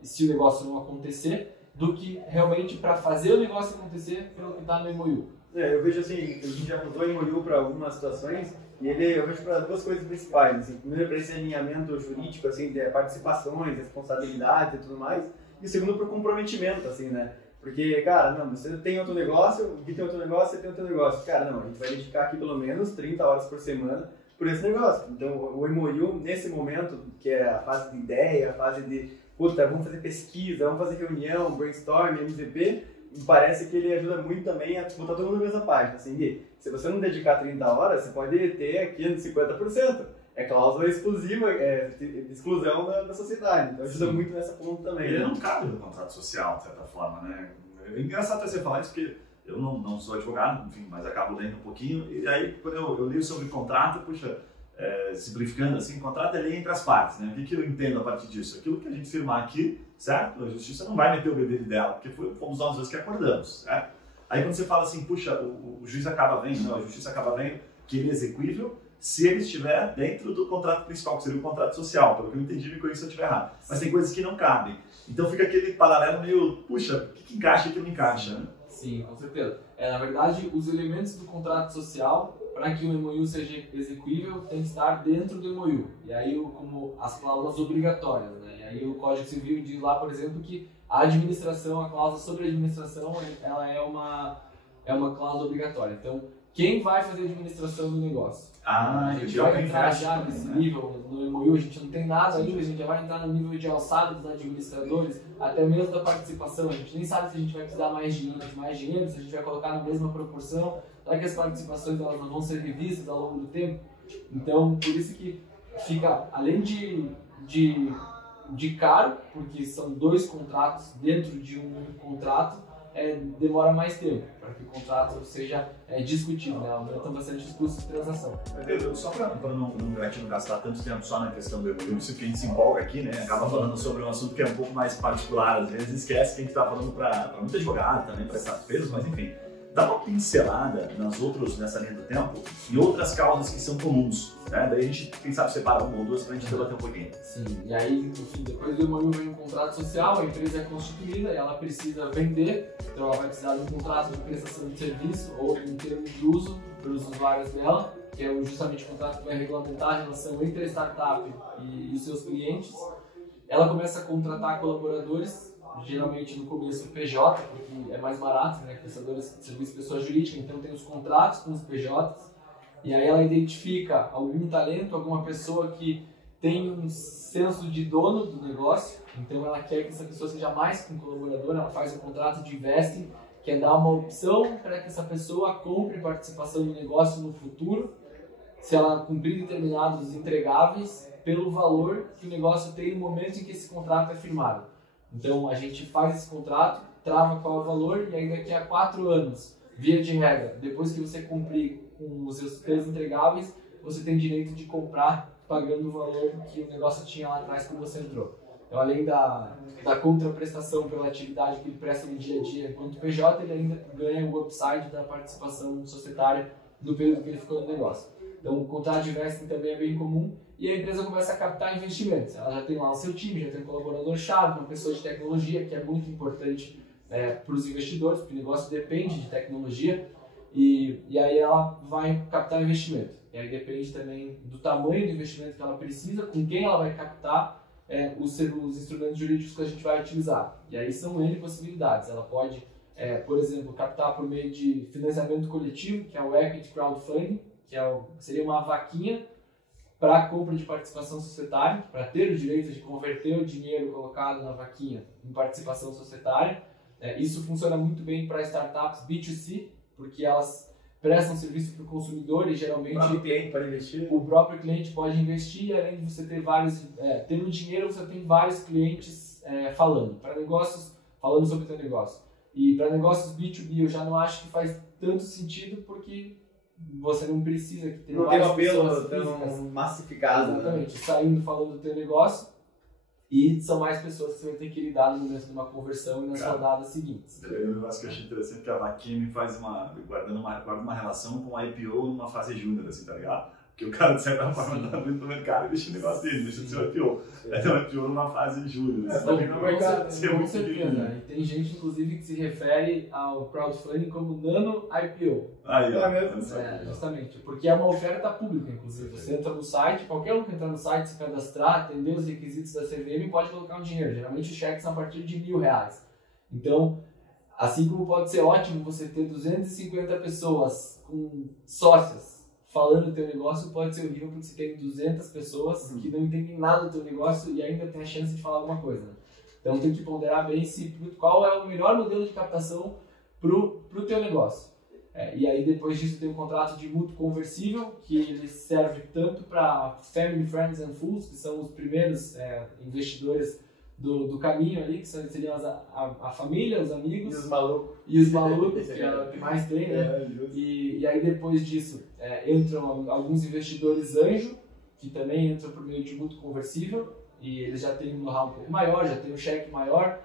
se o negócio não acontecer, do que realmente para fazer o negócio acontecer pelo que está no MOU. Eu vejo assim, a gente já usou o MOU para algumas situações, e eu vejo para 2 coisas principais. Assim, primeiro, para esse alinhamento jurídico, assim, de participações, responsabilidades e tudo mais, e segundo, para o comprometimento, assim, né? Porque, cara, não, você tem outro negócio, o Gui tem outro negócio, você tem outro negócio. Cara, não, a gente vai dedicar aqui pelo menos 30 horas por semana por esse negócio. Então, o MOU, nesse momento, que é a fase de ideia, a fase de, puta, vamos fazer pesquisa, vamos fazer reunião, brainstorm, MVP, me parece que ele ajuda muito também a botar todo mundo na mesma página. Assim, Gui, se você não dedicar 30 horas, você pode ter aqui 50%. É cláusula exclusiva, de exclusão da sociedade. Então ajuda muito nessa ponta também. Ele não cabe no contrato social, de certa forma, né? É engraçado até você falar isso, porque eu não sou advogado, enfim, mas acabo lendo um pouquinho. E aí, quando eu li sobre contrato, puxa, simplificando assim, contrato é lei entre as partes, né? O que eu entendo a partir disso? Aquilo que a gente firmar aqui, certo? A justiça não vai meter o bedelho dela, porque fomos nós dois que acordamos, certo? Aí quando você fala assim, puxa, o juiz acaba vendo, não, a justiça acaba vendo que ele é execuível se ele estiver dentro do contrato principal, que seria o contrato social, pelo que eu entendi, me corrija se eu estiver errado. Mas tem coisas que não cabem. Então fica aquele paralelo meio, puxa, o que encaixa e o que não encaixa, né? Sim, com certeza. Na verdade, os elementos do contrato social, para que o MOU seja execuível, tem que estar dentro do MOU. E aí, como as cláusulas obrigatórias, né? E aí o Código Civil diz lá, por exemplo, que a administração, a cláusula sobre a administração, ela é uma cláusula obrigatória. Então, quem vai fazer a administração do negócio? A gente vai entrar já nesse nível no MOU, a gente não tem nada ainda, a gente já vai entrar no nível de alçada dos administradores, até mesmo da participação. A gente nem sabe se a gente vai precisar mais dinheiro, se a gente vai colocar na mesma proporção, será que as participações elas não vão ser revistas ao longo do tempo? Então, por isso que fica, além de caro, porque são 2 contratos dentro de um contrato, demora mais tempo para que o contrato seja discutido, né? Aumenta bastante os custos de transação. Pedro, só para a gente não gastar tanto tempo só na questão do MOU, isso que a gente se empolga aqui, né? Acaba falando sobre um assunto que é um pouco mais particular, às vezes esquece que a gente está falando para muito advogado também, para estados, mas enfim. Dá uma pincelada nessa linha do tempo em outras causas que são comuns, né? Daí a gente, quem sabe, separa uma ou duas para a gente debater um pouquinho. Sim, e aí, enfim, depois do MOU vem um contrato social, a empresa é constituída e ela precisa vender, então ela vai precisar de um contrato de prestação de serviço ou um termo de uso para os usuários dela, que é justamente o contrato que vai regulamentar a relação entre a startup e os seus clientes. Ela começa a contratar colaboradores, geralmente no começo PJ, porque é mais barato, né? Prestadores de serviço pessoa jurídica, então tem os contratos com os PJs, e aí ela identifica algum talento, alguma pessoa que tem um senso de dono do negócio, então ela quer que essa pessoa seja mais que um colaborador, ela faz um contrato de vesting, que é dar uma opção para que essa pessoa compre participação no negócio no futuro, se ela cumprir determinados entregáveis, pelo valor que o negócio tem no momento em que esse contrato é firmado. Então, a gente faz esse contrato, trava qual é o valor, e aí daqui a 4 anos, via de regra, depois que você cumprir com os seus 3 entregáveis, você tem direito de comprar pagando o valor que o negócio tinha lá atrás quando você entrou. Então, além da contraprestação pela atividade que ele presta no dia a dia enquanto PJ, ele ainda ganha o upside da participação societária no período que ele ficou no negócio. Então, o contrato de vesting também é bem comum, e a empresa começa a captar investimentos. Ela já tem lá o seu time, já tem um colaborador-chave, uma pessoa de tecnologia, que é muito importante para os investidores, porque o negócio depende de tecnologia, e aí ela vai captar investimento. E aí depende também do tamanho do investimento que ela precisa, com quem ela vai captar os instrumentos jurídicos que a gente vai utilizar. E aí são N possibilidades. Ela pode, por exemplo, captar por meio de financiamento coletivo, que é o Equity Crowdfunding, que seria uma vaquinha para a compra de participação societária, para ter o direito de converter o dinheiro colocado na vaquinha em participação societária. Isso funciona muito bem para startups B2C, porque elas prestam serviço para o consumidor e geralmente o próprio cliente pode investir, e além de você ter vários, tendo dinheiro, você tem vários clientes falando. Para negócios, falando sobre o seu negócio. E para negócios B2B eu já não acho que faz tanto sentido, porque você não precisa que tenha várias pessoas tão massificado. Exatamente, saindo falando do teu negócio, e são mais pessoas que você vai ter que lidar no momento de uma conversão e nas rodadas seguintes. Eu acho que eu achei interessante que a vaquinha me faz guarda uma relação com a IPO numa fase júnior, assim, tá ligado? Porque o cara, de certa forma, tá dentro do mercado e deixa o negócio dele, deixa de ser o IPO. Então, o IPO numa fase júnior. Com certeza. E tem gente, inclusive, que se refere ao crowdfunding como nano IPO. Aí, ó. Justamente. Porque é uma oferta pública, inclusive. Você entra no site, qualquer um que entrar no site, se cadastrar, atender os requisitos da CVM, pode colocar um dinheiro. Geralmente, os cheques são a partir de R$1.000. Então, assim como pode ser ótimo você ter 250 pessoas com sócias falando do teu negócio, pode ser horrível porque você tem 200 pessoas que não entendem nada do teu negócio e ainda tem a chance de falar alguma coisa. Né? Então tem que ponderar bem qual é o melhor modelo de captação pro teu negócio. E aí depois disso tem um contrato de mútuo conversível, que ele serve tanto para Family, Friends and Fools, que são os primeiros investidores do caminho ali, que seriam a família, os amigos. E os malucos, que é o que mais tem, né? E aí depois disso entram alguns investidores anjo, que também entram por meio de mútuo conversível, e eles já têm um know-how um pouco maior, já têm um cheque maior,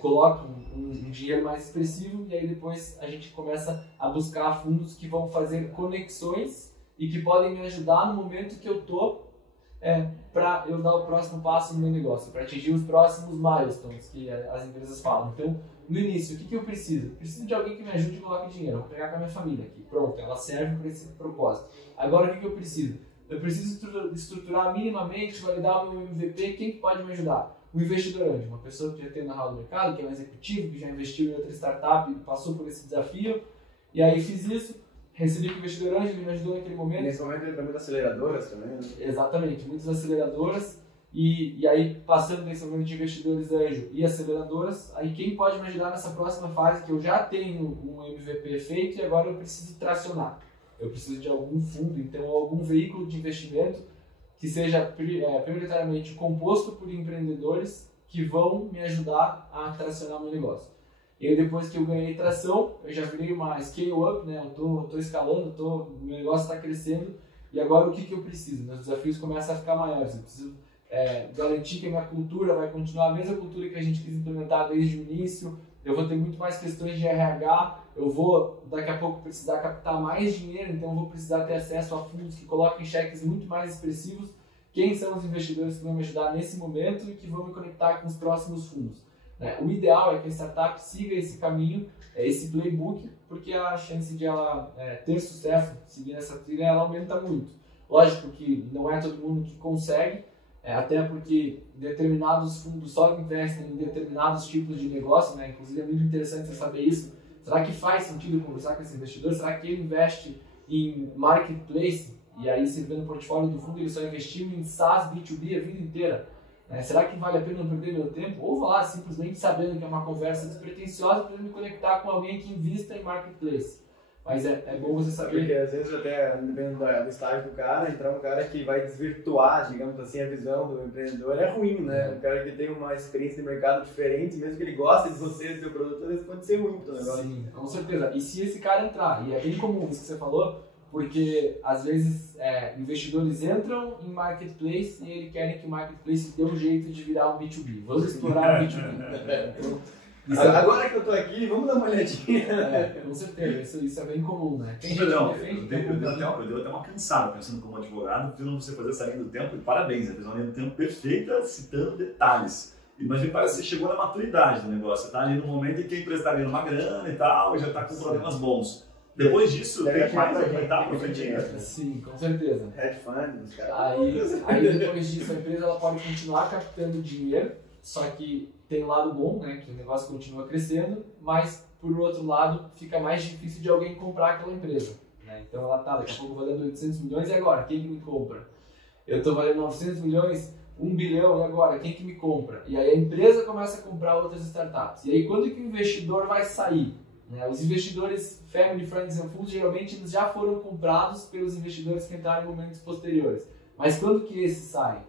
colocam um dinheiro mais expressivo, e aí depois a gente começa a buscar fundos que vão fazer conexões e que podem me ajudar no momento que eu estou para eu dar o próximo passo no meu negócio, para atingir os próximos milestones que as empresas falam. Então, no início, o que eu preciso? Eu preciso de alguém que me ajude e coloque dinheiro. Eu vou pegar com a minha família aqui. Pronto, ela serve para esse propósito. Agora, o que eu preciso? Eu preciso estruturar minimamente, validar o meu MVP. Quem que pode me ajudar? O investidor anjo, uma pessoa que já tem know-how do mercado, que é um executivo, que já investiu em outra startup e passou por esse desafio. E aí fiz isso, recebi o investidor anjo, ele me ajudou naquele momento. Nesse momento ele tem muitas aceleradoras também, né? Exatamente, muitas aceleradoras. E aí, passando desse momento de investidores anjo e aceleradoras, aí quem pode me ajudar nessa próxima fase, que eu já tenho um MVP feito e agora eu preciso tracionar. Eu preciso de algum fundo, então algum veículo de investimento que seja prioritariamente composto por empreendedores que vão me ajudar a tracionar o meu negócio. E aí, depois que eu ganhei tração, eu já virei uma scale-up, né? Eu tô escalando, o meu negócio está crescendo, e agora o que eu preciso? Meus desafios começam a ficar maiores. Eu preciso garantir que a minha cultura vai continuar a mesma cultura que a gente quis implementar desde o início. Eu vou ter muito mais questões de RH, eu vou daqui a pouco precisar captar mais dinheiro, então eu vou precisar ter acesso a fundos que coloquem cheques muito mais expressivos. Quem são os investidores que vão me ajudar nesse momento e que vão me conectar com os próximos fundos? O ideal é que a startup siga esse caminho, esse playbook, porque a chance de ela ter sucesso, seguir essa trilha, ela aumenta muito. Lógico que não é todo mundo que consegue, até porque determinados fundos só investem em determinados tipos de negócio, né? Inclusive é muito interessante você saber isso. Será que faz sentido conversar com esse investidor? Será que ele investe em marketplace e aí se vê no portfólio do fundo ele só investiu em SaaS B2B a vida inteira? Será que vale a pena eu perder meu tempo? Ou vou lá simplesmente sabendo que é uma conversa despretensiosa para me conectar com alguém que invista em marketplace? Mas é bom você saber. Porque às vezes até, dependendo do estágio do cara, entrar um cara que vai desvirtuar, digamos assim, a visão do empreendedor é ruim, né? Um cara que tem uma experiência de mercado diferente, mesmo que ele goste de você, do seu produto, às vezes pode ser ruim pro negócio. Sim, com certeza. E se esse cara entrar, e é bem comum isso que você falou, porque às vezes investidores entram em marketplace e eles querem que o marketplace dê um jeito de virar um B2B. Vamos explorar o B2B. Então, agora que eu tô aqui, vamos dar uma olhadinha. Com certeza, isso é bem comum, né? Tem gente Pedrão, que defende, eu dei até uma cansada pensando como advogado, vendo você fazer essa linha do tempo, e parabéns, você fez uma linha do tempo perfeita, citando detalhes. Mas me parece que você chegou na maturidade do negócio, você está ali no momento em que a empresa está ganhando uma grana e tal, e já está com problemas bons. Depois disso, tem mais aproveitar para frente ainda. Sim, com certeza. Hedge fund, os caras. Aí depois disso, a empresa ela pode continuar captando dinheiro, só que tem um lado bom, né, que o negócio continua crescendo, mas por outro lado fica mais difícil de alguém comprar aquela empresa. Né? Então ela está daqui a pouco valendo 800 milhões e agora? Quem que me compra? Eu estou valendo 900 milhões, 1 bilhão e agora? Quem que me compra? E aí a empresa começa a comprar outras startups. E aí quando que o investidor vai sair? Os investidores family, friends and fools geralmente eles já foram comprados pelos investidores que entraram em momentos posteriores. Mas quando que esses saem?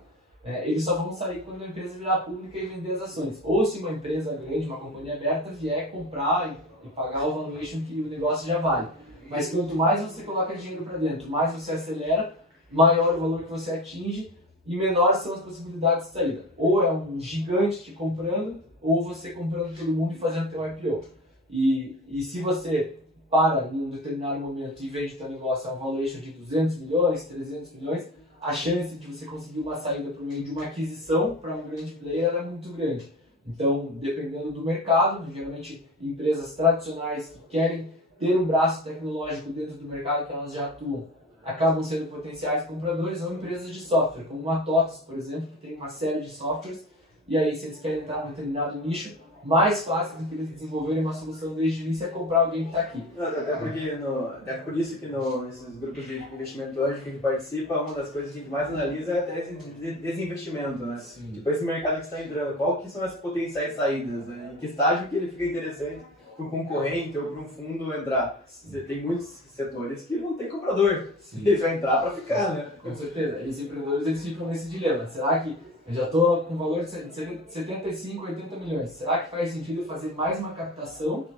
Eles só vão sair quando a empresa virar pública e vender as ações. Ou se uma empresa grande, uma companhia aberta, vier comprar e pagar o valuation que o negócio já vale. Mas quanto mais você coloca dinheiro para dentro, mais você acelera, maior o valor que você atinge e menores são as possibilidades de saída. Ou é um gigante te comprando, ou você comprando todo mundo e fazendo teu IPO. E se você para em um determinado momento e vende teu negócio a um valuation de 200 milhões, 300 milhões, a chance de você conseguir uma saída por meio de uma aquisição para um grande player é muito grande. Então, dependendo do mercado, geralmente empresas tradicionais que querem ter um braço tecnológico dentro do mercado que elas já atuam, acabam sendo potenciais compradores, ou empresas de software, como a TOTS, por exemplo, que tem uma série de softwares, e aí se eles querem entrar em um determinado nicho, mais fácil do que eles desenvolverem uma solução desde o início é comprar alguém que está aqui. Até por isso que nesses grupos de investimento hoje que a gente participa, uma das coisas que a gente mais analisa é até esse desinvestimento, né? Sim. Tipo, esse mercado que está entrando, qual que são as potenciais saídas, né? Em que estágio que ele fica interessante para um concorrente ou para um fundo entrar? Você tem muitos setores que não tem comprador. Sim. Ele vai entrar para ficar, né? Com certeza. E os empreendedores eles ficam nesse dilema. Será que eu já estou com valor de 75, 80 milhões. Será que faz sentido fazer mais uma captação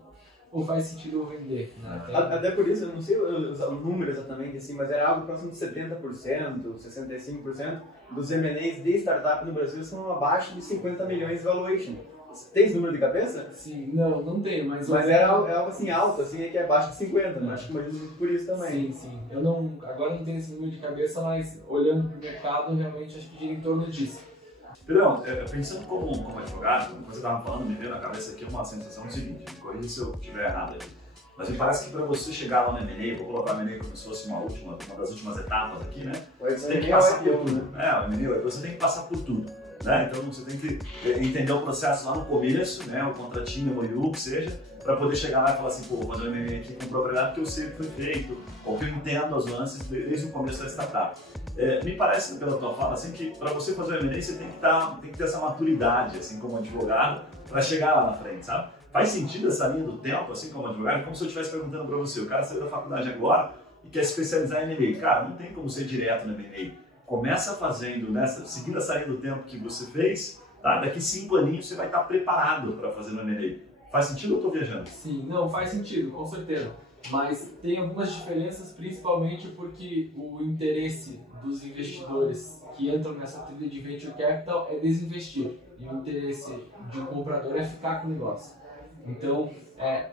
ou faz sentido eu vender? Até por isso, eu não sei o número exatamente, assim, mas era algo próximo de 70%, 65% dos M&As de startup no Brasil são abaixo de 50 milhões de valuation. Tem esse número de cabeça? Sim, não tenho, mas era algo assim alto, assim, que é abaixo de 50, né? Acho que imagino muito por isso também. Sim. Agora não tenho esse número de cabeça, mas olhando para o mercado, realmente acho que gira em torno disso. Pedrão, pensando como advogado, quando você estava falando, me veio na cabeça aqui uma sensação do seguinte, me corrija se eu estiver errado aqui, mas me parece que para você chegar lá no M&A, vou colocar o M&A como se fosse uma das últimas etapas aqui, né? Você tem que passar por tudo. O M&A, você tem que passar por tudo. Né? Então você tem que entender o processo lá no começo, né? O contratinho, o MOU, que seja, para poder chegar lá e falar assim, pô, vou fazer um M&A aqui com propriedade porque eu sei o que foi feito, ou que eu entendo as nuances desde o começo da startup. Me parece, pela tua fala, assim, que para você fazer o M&A você tem que ter essa maturidade, assim, como advogado, para chegar lá na frente, sabe? Faz sentido essa linha do tempo, assim, como advogado? É como se eu estivesse perguntando para você, o cara saiu da faculdade agora e quer se especializar em M&A. Cara, não tem como ser direto no M&A. Começa fazendo, seguindo essa linha do tempo que você fez, tá? Daqui 5 aninhos você vai estar preparado para fazer no M&A. Faz sentido ou eu estou viajando? Sim, não, faz sentido, com certeza. Mas tem algumas diferenças, principalmente porque o interesse dos investidores que entram nessa trilha de Venture Capital é desinvestir. E o interesse de um comprador é ficar com o negócio. Então,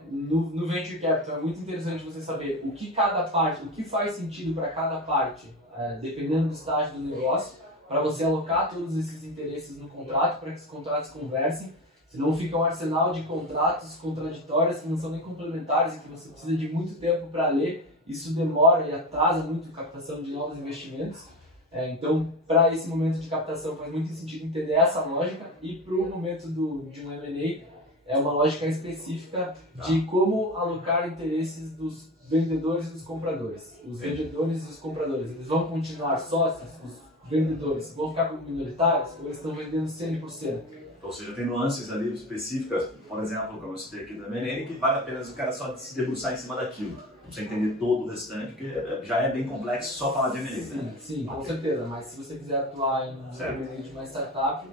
no Venture Capital é muito interessante você saber o que cada parte, o que faz sentido para cada parte, dependendo do estágio do negócio, para você alocar todos esses interesses no contrato, para que os contratos conversem, senão fica um arsenal de contratos contraditórios que não são nem complementares e que você precisa de muito tempo para ler, isso demora e atrasa muito a captação de novos investimentos. Então, para esse momento de captação faz muito sentido entender essa lógica e para o momento de um M&A é uma lógica específica de como alocar interesses dos vendedores e dos compradores. Os vendedores e os compradores, eles vão continuar sócios? Os vendedores vão ficar como minoritários ou eles estão vendendo 100%? Ou seja, tem nuances ali específicas, por exemplo, como eu citei aqui da M&A, que vale a pena o cara só se debruçar em cima daquilo. Não precisa entender todo o restante, porque já é bem complexo só falar de M&A. Sim, com certeza. Mas se você quiser atuar em um M&A de uma startup,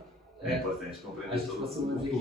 é importante compreender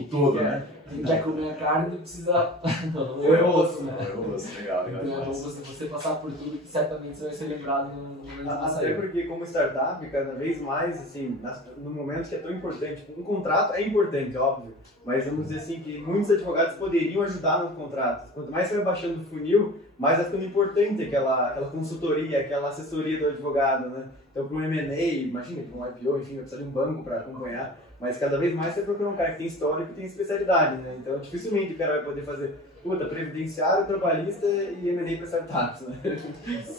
tudo, né? Quem quer comer a carne não precisa... Não, eu osso, né? Eu osso, legal. Então, você passar por tudo que certamente você vai ser lembrado no momento da saída. Até porque, como startup, cada vez mais, assim, no momento que é tão importante, um contrato é importante, óbvio, mas vamos dizer assim, que muitos advogados poderiam ajudar nos contratos. Quanto mais você vai baixando o funil, mais vai ficando importante aquela consultoria, aquela assessoria do advogado, né? Então, para um M&A, imagina, para um IPO, enfim, vai precisar de um banco para acompanhar, mas cada vez mais você procura um cara que tem histórico e tem especialidade, né? Então, dificilmente o cara vai poder fazer, previdenciário, trabalhista e M&A para startups, né?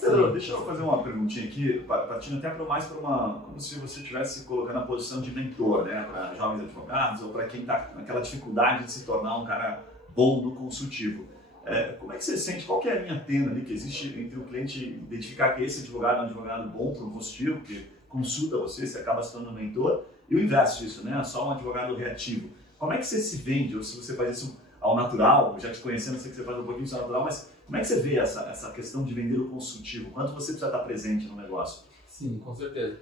Pedro, deixa eu fazer uma perguntinha aqui, partindo até como se você estivesse colocando a posição de mentor, né? Para jovens advogados ou para quem está naquela dificuldade de se tornar um cara bom no consultivo. Como é que você sente, qual que é a linha tênue ali que existe entre o cliente identificar que esse advogado é um advogado bom para o consultivo, que consulta você acaba se tornando mentor, e o inverso disso, né? Só um advogado reativo. Como é que você se vende, ou se você faz isso ao natural, já te conhecendo, sei que você faz um pouquinho isso ao natural, mas como é que você vê essa questão de vender o consultivo? Quanto você precisa estar presente no negócio? Sim, com certeza.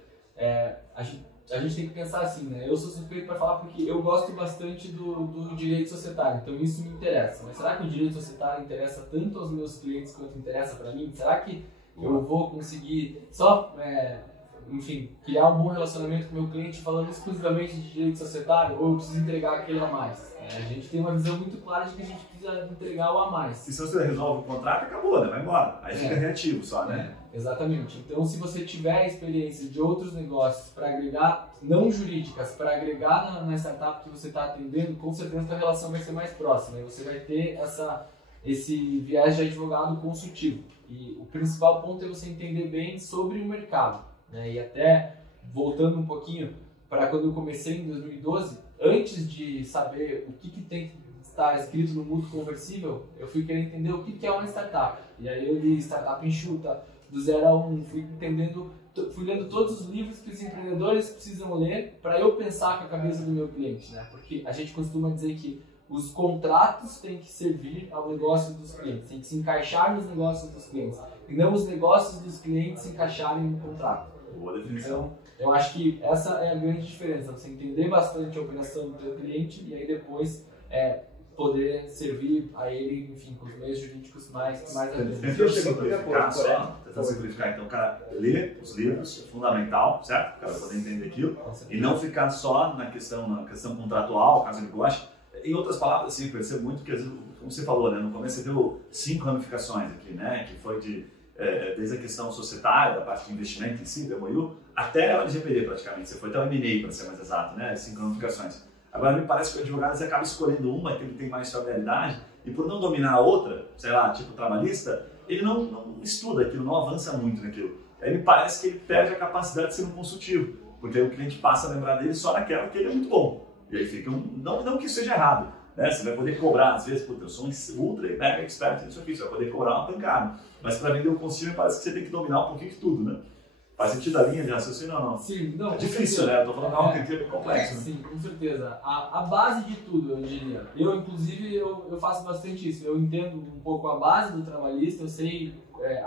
A gente tem que pensar assim, né? Eu sou suspeito para falar porque eu gosto bastante do direito societário, então isso me interessa. Mas será que o direito societário interessa tanto aos meus clientes quanto interessa para mim? Será que eu vou conseguir só, criar um bom relacionamento com o meu cliente falando exclusivamente de direito societário ou eu preciso entregar aquele a mais? A gente tem uma visão muito clara de que a gente precisa entregar o a mais. E se você resolve o contrato, acabou, né? Vai embora. Aí fica reativo só, né? Exatamente. Então, se você tiver experiência de outros negócios para agregar, não jurídicas, para agregar na startup que você está atendendo, com certeza a sua relação vai ser mais próxima. E você vai ter esse viés de advogado consultivo. E o principal ponto é você entender bem sobre o mercado, né? E até, voltando um pouquinho para quando eu comecei em 2012, antes de saber o que tem que estar escrito no Mútuo Conversível, eu fui querer entender o que é uma startup. E aí eu li Startup Enxuta, do 0 a 1, fui lendo todos os livros que os empreendedores precisam ler para eu pensar com a cabeça do meu cliente, né? Porque a gente costuma dizer que os contratos têm que servir ao negócio dos clientes, têm que se encaixar nos negócios dos clientes, e não os negócios dos clientes se encaixarem no contrato. Boa definição. Então, eu acho que essa é a grande diferença, você entender bastante a operação do teu cliente e aí depois poder servir a ele, enfim, com os meios jurídicos mais Tentando simplificar, então o cara lê os livros, é fundamental, certo? O cara poder entender aquilo e não ficar só na questão contratual, caso ele goste. Em outras palavras, assim, eu percebo muito que, às vezes, como você falou, né, no começo você deu 5 ramificações aqui, né, que foi desde a questão societária, da parte de investimento em si, do MOU, até a LGPD praticamente, você foi até o M&A para ser mais exato, né? 5 ramificações. Agora me parece que o advogado você acaba escolhendo uma que ele tem mais familiaridade e por não dominar a outra, sei lá, tipo trabalhista, ele não estuda aquilo, não avança muito naquilo. Aí me parece que ele perde a capacidade de ser um consultivo, porque aí o cliente passa a lembrar dele só naquela que ele é muito bom. E aí fica não que isso seja errado, né? Você vai poder cobrar, às vezes, eu sou um ultra mega expert nisso aqui, você vai poder cobrar uma pancada. Mas para vender o consultivo parece que você tem que dominar um pouquinho de tudo, né? Faz sentido a linha de raciocínio ou não? Sim, não. É difícil, né? Eu tô falando algo que é bem complexo. Sim, com certeza. A base de tudo, eu diria. Eu, inclusive, eu faço bastante isso. Eu entendo um pouco a base do trabalhista, eu sei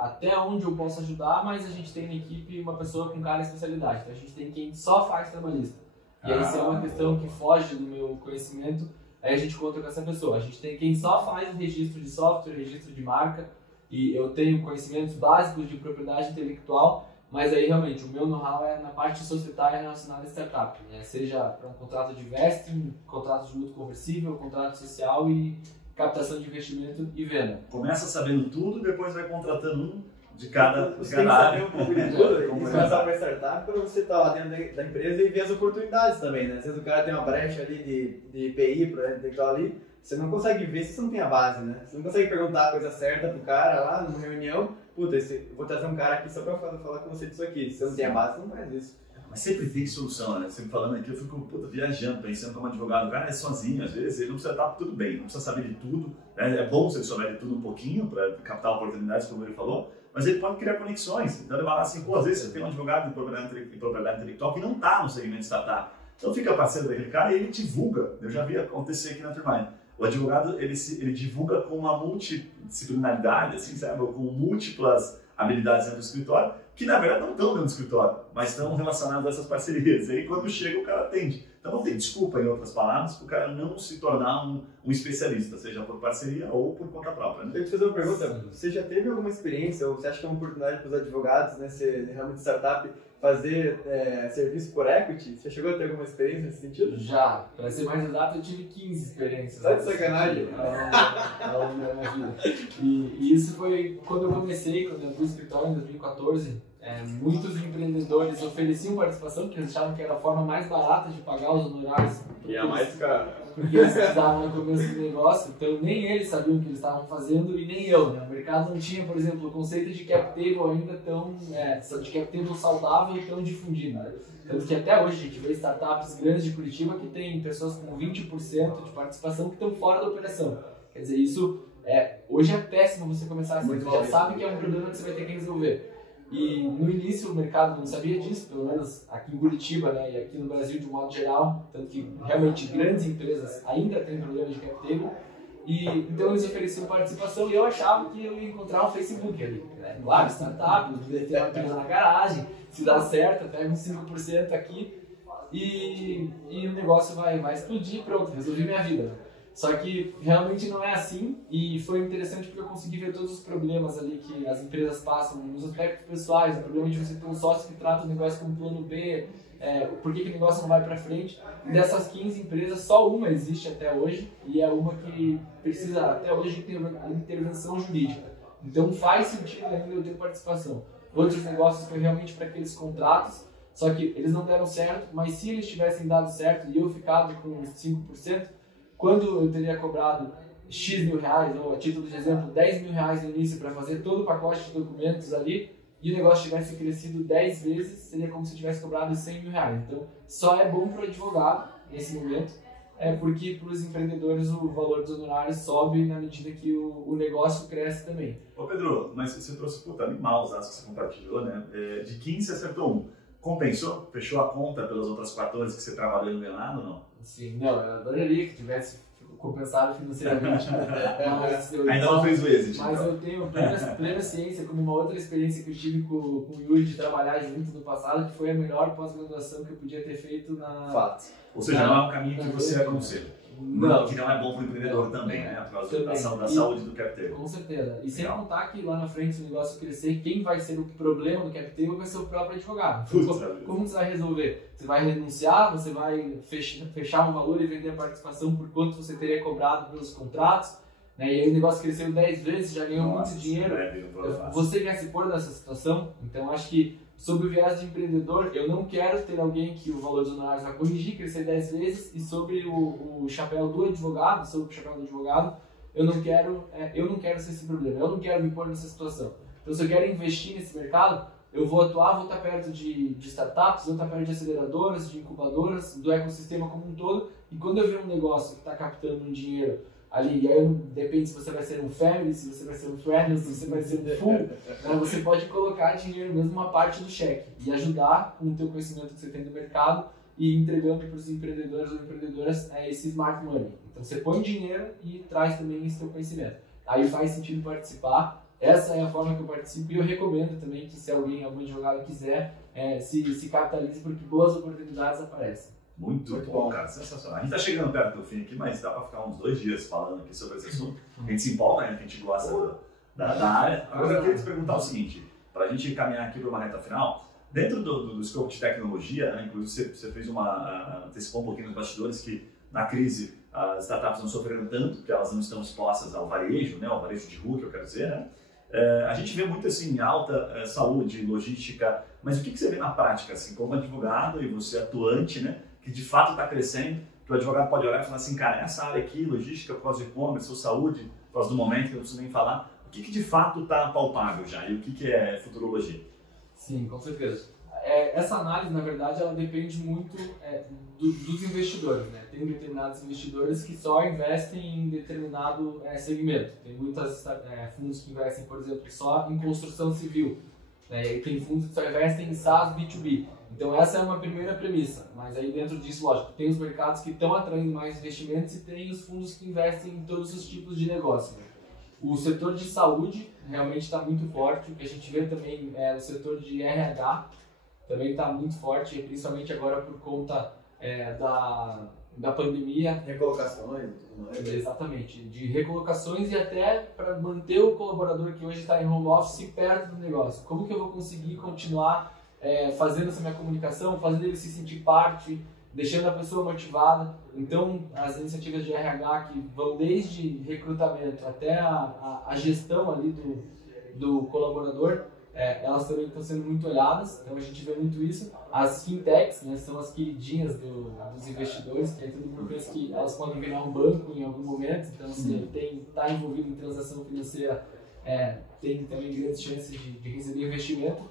até onde eu posso ajudar, mas a gente tem na equipe uma pessoa com cada especialidade. Então a gente tem quem só faz trabalhista. E aí, se é uma questão que foge do meu conhecimento, aí a gente conta com essa pessoa. A gente tem quem só faz registro de software, registro de marca, e eu tenho conhecimentos básicos de propriedade intelectual, mas aí realmente o meu know-how é na parte societária relacionada a startup, né? Seja para um contrato de vesting, contrato de luto conversível, contrato social e captação de investimento e venda. Começa sabendo tudo, depois vai contratando um de cada Você tem que saber um pouco de tudo, e começar uma startup para você estar lá dentro da empresa e ver as oportunidades também, né? Às vezes o cara tem uma brecha ali de IPI, por exemplo, intelectual ali, você não consegue ver se você não tem a base, né? Você não consegue perguntar a coisa certa pro cara lá numa reunião, puta, vou trazer um cara aqui só para falar com você disso aqui. Se você não tem a base, você não faz isso. Mas sempre tem solução, né? Sempre falando aqui, eu fico viajando, pensando como advogado. O cara é sozinho, às vezes, ele não precisa estar tudo bem, não precisa saber de tudo. Né? É bom se ele souber de tudo um pouquinho para captar oportunidades, como ele falou, mas ele pode criar conexões. Então ele vai lá assim, pô, às vezes você tem um advogado de propriedade intelectual que não está no segmento de startup. Então fica parceiro daquele cara e ele divulga. Eu já vi acontecer aqui na Turmine. O advogado, ele divulga com uma multidisciplinaridade, assim, sabe? Com múltiplas habilidades dentro do escritório, que na verdade não estão dentro do escritório, mas estão relacionadas a essas parcerias. E aí quando chega o cara atende. Então não tem desculpa, em outras palavras, para o cara não se tornar um especialista, seja por parceria ou por conta própria. Né? Eu te fazer uma pergunta, você já teve alguma experiência, ou você acha que é uma oportunidade para os advogados, né, ser realmente startup, fazer serviço por equity? Você chegou a ter alguma experiência nesse sentido? Já, para ser mais exato, eu tive 15 experiências. Tá de sacanagem? Ao longo da minha vida. E isso foi quando eu comecei, quando eu abri o escritório em 2014. Muitos empreendedores ofereciam participação, porque eles achavam que era a forma mais barata de pagar os honorários. E a mais cara. Porque eles precisavam no começo do negócio, então nem eles sabiam o que eles estavam fazendo e nem eu. Né? O mercado não tinha, por exemplo, o conceito de cap table ainda tão, de cap table saudável e tão difundido. Né? Tanto que até hoje a gente vê startups grandes de Curitiba que tem pessoas com 20% de participação que estão fora da operação. Quer dizer, isso hoje é péssimo você começar assim, você já sabe que é um problema que você vai ter que resolver. E no início o mercado não sabia disso, pelo menos aqui em Curitiba, né, e aqui no Brasil de um modo geral, tanto que realmente grandes empresas ainda têm problemas de cap table, e então eles ofereciam participação e eu achava que eu ia encontrar um Facebook ali, né? Claro, startup, devia ter uma empresa na garagem, se dá certo, pega uns 5% aqui e o negócio vai explodir, pronto, resolvi minha vida. Né? Só que realmente não é assim e foi interessante porque eu consegui ver todos os problemas ali que as empresas passam nos aspectos pessoais, o problema de você ter um sócio que trata o negócio como plano B, por que o negócio não vai para frente. E dessas 15 empresas, só uma existe até hoje e é uma que precisa até hoje de intervenção jurídica. Então faz sentido ainda eu ter participação. Outros negócios foi realmente para aqueles contratos, só que eles não deram certo, mas se eles tivessem dado certo e eu ficado com uns 5%, quando eu teria cobrado X mil reais, ou a título de exemplo, 10 mil reais no início para fazer todo o pacote de documentos ali, e o negócio tivesse crescido 10 vezes, seria como se eu tivesse cobrado 100 mil reais. Então, só é bom para o advogado, nesse momento, porque para os empreendedores o valor dos honorários sobe na medida que o negócio cresce também. Ô Pedro, mas você trouxe animal os dados que você compartilhou, né? De 15 você acertou um. Compensou? Fechou a conta pelas outras 14 que você trabalhou no Venado ou não? Sim, não, eu adoraria que tivesse compensado financeiramente. Ainda não fez o exit. Mas então. eu tenho plena ciência, como uma outra experiência que eu tive com o Yuri de trabalhar junto no passado, que foi a melhor pós-graduação que eu podia ter feito na... Fato. Ou seja, não é um caminho que você aconselha. Não. Que não é bom para o empreendedor também, né? Por causa da E, saúde do cap table. Com certeza. E sem Legal. contar que lá na frente, se o negócio crescer, quem vai ser o problema do cap table vai ser o próprio advogado. Como você vai resolver? Você vai renunciar, você vai fechar um valor e vender a participação por quanto você teria cobrado pelos contratos, né? E aí o negócio cresceu 10 vezes, já ganhou muito dinheiro. Você quer se pôr nessa situação? Então acho que sobre o viés de empreendedor, eu não quero ter alguém que o valor dos honorários vai corrigir, crescer 10 vezes, e sobre o chapéu do advogado, eu não quero ser esse problema, eu não quero me pôr nessa situação. Então, se eu quero investir nesse mercado, eu vou estar perto de startups, vou estar perto de aceleradoras, de incubadoras, do ecossistema como um todo, e quando eu ver um negócio que está captando um dinheiro ali, e aí depende se você vai ser um family, se você vai ser um friend, se você vai ser um full, né, você pode colocar dinheiro mesmo uma parte do cheque e ajudar com o teu conhecimento que você tem do mercado e entregando para os empreendedores ou empreendedoras esse smart money. Então você põe dinheiro e traz também esse teu conhecimento. Aí faz sentido participar. Essa é a forma que eu participo e eu recomendo também que se algum advogado quiser, se capitalize, porque boas oportunidades aparecem. Muito bom, cara, sensacional. A gente tá chegando perto do fim aqui, mas dá pra ficar uns 2 dias falando aqui sobre esse assunto. A gente se empolga, né? A gente gosta da área. Agora eu queria te perguntar o seguinte, pra gente caminhar aqui para uma reta final, dentro do scope de tecnologia, né, inclusive você fez antecipou um pouquinho nos bastidores que na crise as startups não sofreram tanto, porque elas não estão expostas ao varejo, né, ao varejo de rua, que eu quero dizer, né? A gente vê muito assim, alta saúde, logística, mas o que você vê na prática, assim, como advogado e você atuante, né, que de fato está crescendo, que o advogado pode olhar e falar assim, cara, essa área aqui, logística, por causa de e-commerce, ou saúde, por causa do momento, que eu não preciso nem falar, o que de fato está palpável já e o que é futurologia? Sim, com certeza. Essa análise, na verdade, ela depende muito dos investidores, né? Tem determinados investidores que só investem em determinado segmento. Tem muitos fundos que investem, por exemplo, só em construção civil, né? E tem fundos que só investem em SaaS B2B. Então essa é uma primeira premissa, mas aí dentro disso, lógico, tem os mercados que estão atraindo mais investimentos e tem os fundos que investem em todos os tipos de negócio. O setor de saúde realmente está muito forte, o que a gente vê também o setor de RH também está muito forte, principalmente agora por conta da pandemia. Recolocações e tudo mais. Exatamente, de recolocações e até para manter o colaborador que hoje está em home office perto do negócio. Como que eu vou conseguir continuar fazendo essa minha comunicação, fazendo ele se sentir parte, deixando a pessoa motivada? Então, as iniciativas de RH que vão desde recrutamento até a gestão ali do colaborador, elas também estão sendo muito olhadas, então a gente vê muito isso. As fintechs, né, são as queridinhas dos investidores, que todo mundo pensa que elas podem virar um banco em algum momento, então se ele está envolvido em transação financeira, tem também grandes chances de receber investimento,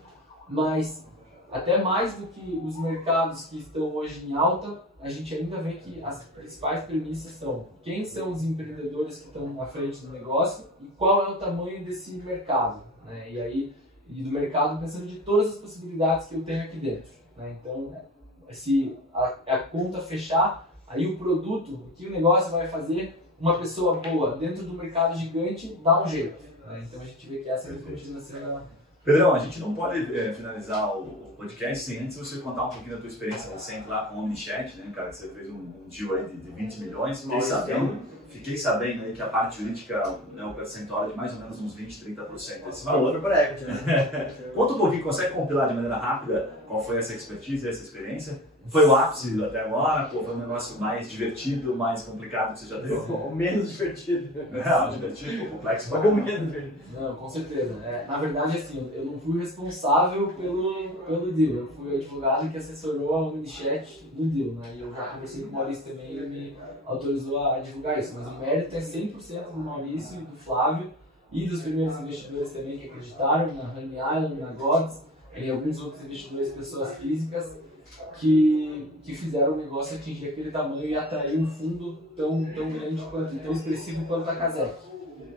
mas até mais do que os mercados que estão hoje em alta, a gente ainda vê que as principais premissas são quem são os empreendedores que estão à frente do negócio e qual é o tamanho desse mercado, né? E do mercado pensando de todas as possibilidades que eu tenho aqui dentro, né? Então, se a conta fechar, aí o produto, o que o negócio vai fazer, uma pessoa boa dentro do mercado gigante dá um jeito, né? Então a gente vê que essa continua sendo Pedrão, a gente não pode finalizar o podcast sem antes você contar um pouquinho da tua experiência recente lá com o OmniChat, né, cara? Você fez um deal aí de 20 milhões. Fiquei sabendo aí que a parte jurídica, né, o percentual é de mais ou menos uns 20, 30% desse valor. Conta um pouquinho, consegue compilar de maneira rápida qual foi essa expertise, essa experiência? Foi o ápice até agora? Foi um negócio mais divertido, mais complicado que você já teve? Ou menos divertido. Não, divertido, complexo. Ou menos divertido. Não, com certeza. Na verdade, assim, eu não fui responsável pelo deal. Eu fui o advogado que assessorou a OmniChat do deal, né? E eu já conversei com o Maurício também e ele me autorizou a divulgar isso. Mas o mérito é 100% do Maurício e do Flávio e dos primeiros investidores também que acreditaram na Honey Island, na Gods, e alguns outros investidores, pessoas físicas, que fizeram o negócio atingir aquele tamanho e atrair um fundo tão grande quanto, tão expressivo quanto a Casec.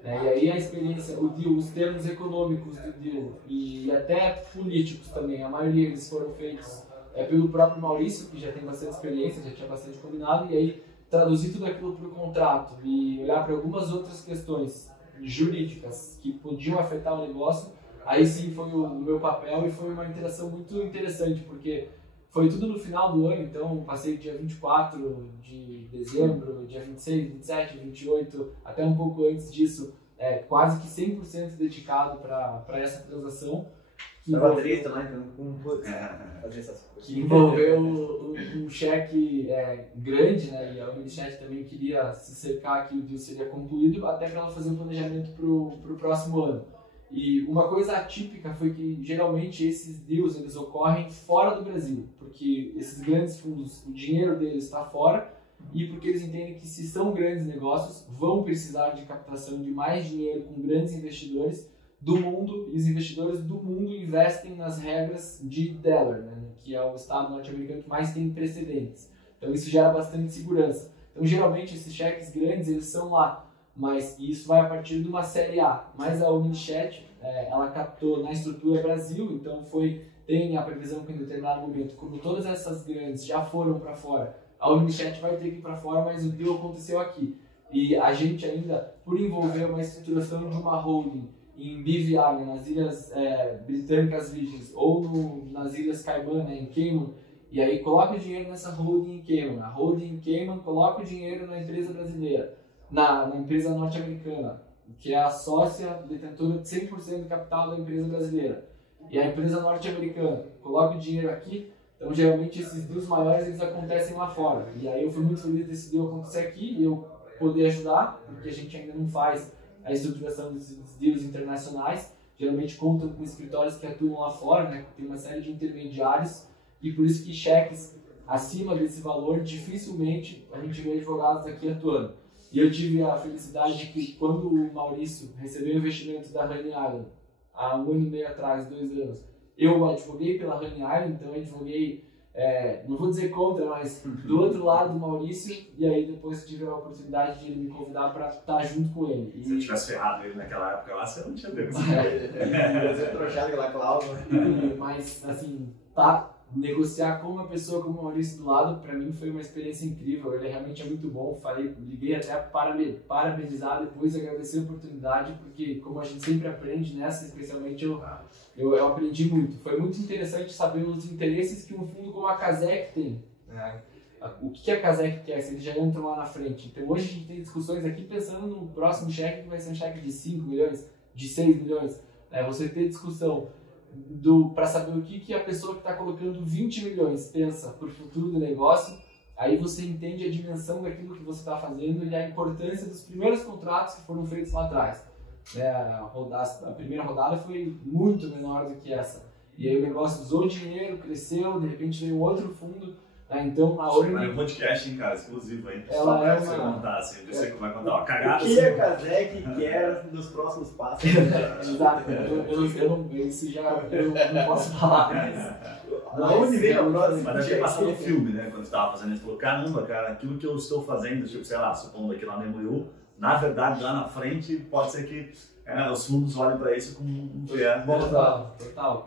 E aí a experiência, o deal, os termos econômicos do deal e até políticos também, a maioria deles foram feitos pelo próprio Maurício, que já tem bastante experiência, já tinha bastante combinado, e aí traduzir tudo aquilo para o contrato e olhar para algumas outras questões jurídicas que podiam afetar o negócio, aí sim foi o meu papel e foi uma interação muito interessante, porque foi tudo no final do ano, então passei dia 24 de dezembro, dia 26, 27, 28, até um pouco antes disso, quase que 100% dedicado para essa transação. Que envolveu um cheque grande, né? E a OmniChat também queria se cercar que o deal seria concluído, até para ela fazer um planejamento para o próximo ano. E uma coisa atípica foi que geralmente esses deals eles ocorrem fora do Brasil, porque esses grandes fundos, o dinheiro deles está fora e porque eles entendem que se são grandes negócios, vão precisar de captação de mais dinheiro com grandes investidores do mundo, e os investidores do mundo investem nas regras de Delaware, né, que é o estado norte-americano que mais tem precedentes. Então isso gera bastante segurança. Então geralmente esses cheques grandes eles são lá, mas isso vai a partir de uma série A. Mas a Omnichat, ela captou na estrutura Brasil, então tem a previsão que em determinado momento, como todas essas grandes já foram para fora, a Omnichat vai ter que ir para fora, mas o deal aconteceu aqui. E a gente ainda, por envolver uma estruturação de uma holding em BVI, né, nas Ilhas Britânicas Virgens, ou nas Ilhas Caimã, né, em Cayman, e aí coloca o dinheiro nessa holding em Cayman, a holding em Cayman coloca o dinheiro na empresa brasileira, na empresa norte-americana, que é a sócia detentora de 100% do capital da empresa brasileira, e a empresa norte-americana coloca o dinheiro aqui. Então geralmente esses deals maiores eles acontecem lá fora, e aí eu fui muito feliz desse deal acontecer aqui e eu poder ajudar, porque a gente ainda não faz a estruturação desses deals internacionais, geralmente contam com escritórios que atuam lá fora, né, tem uma série de intermediários, e por isso que cheques acima desse valor, dificilmente a gente vê advogados aqui atuando. E eu tive a felicidade de que quando o Maurício recebeu o investimento da Honey Island, há 1 ano e meio atrás, 2 anos, eu advoguei pela Honey Island, então eu advoguei, não vou dizer contra, mas do outro lado do Maurício, e aí depois tive a oportunidade de ele me convidar para estar junto com ele. Se eu tivesse ferrado ele naquela época lá, você não tinha pego. Você trouxado aquela cláusula. Mas, assim, negociar com uma pessoa como o Maurício do lado, para mim foi uma experiência incrível. Ele realmente é muito bom. Liguei até para parabenizar, depois agradecer a oportunidade, porque como a gente sempre aprende nessa, especialmente eu aprendi muito. Foi muito interessante saber os interesses que um fundo como a Casec tem. O que a Casec quer, se eles já entram lá na frente. Então hoje a gente tem discussões aqui pensando no próximo cheque, que vai ser um cheque de 5 milhões, de 6 milhões. Você ter discussão para saber o que a pessoa que está colocando 20 milhões pensa para o futuro do negócio, aí você entende a dimensão daquilo que você está fazendo e a importância dos primeiros contratos que foram feitos lá atrás. A primeira rodada foi muito menor do que essa. E aí o negócio usou dinheiro, cresceu, de repente veio outro fundo. Então a Orne... É um podcast, hein, cara, exclusivo aí. Ela é você contar, assim, eu sei como vai contar uma cagada. O que a Casec quer dos próximos passos? Exato, eu não posso falar. Aonde vem a próxima? Mas deve ter passado no filme, né, quando você estava fazendo isso, falou, caramba, cara, aquilo que eu estou fazendo, tipo, sei lá, supondo aqui lá no MU, na verdade, lá na frente, pode ser que os fundos olhem para isso com um viés. Total.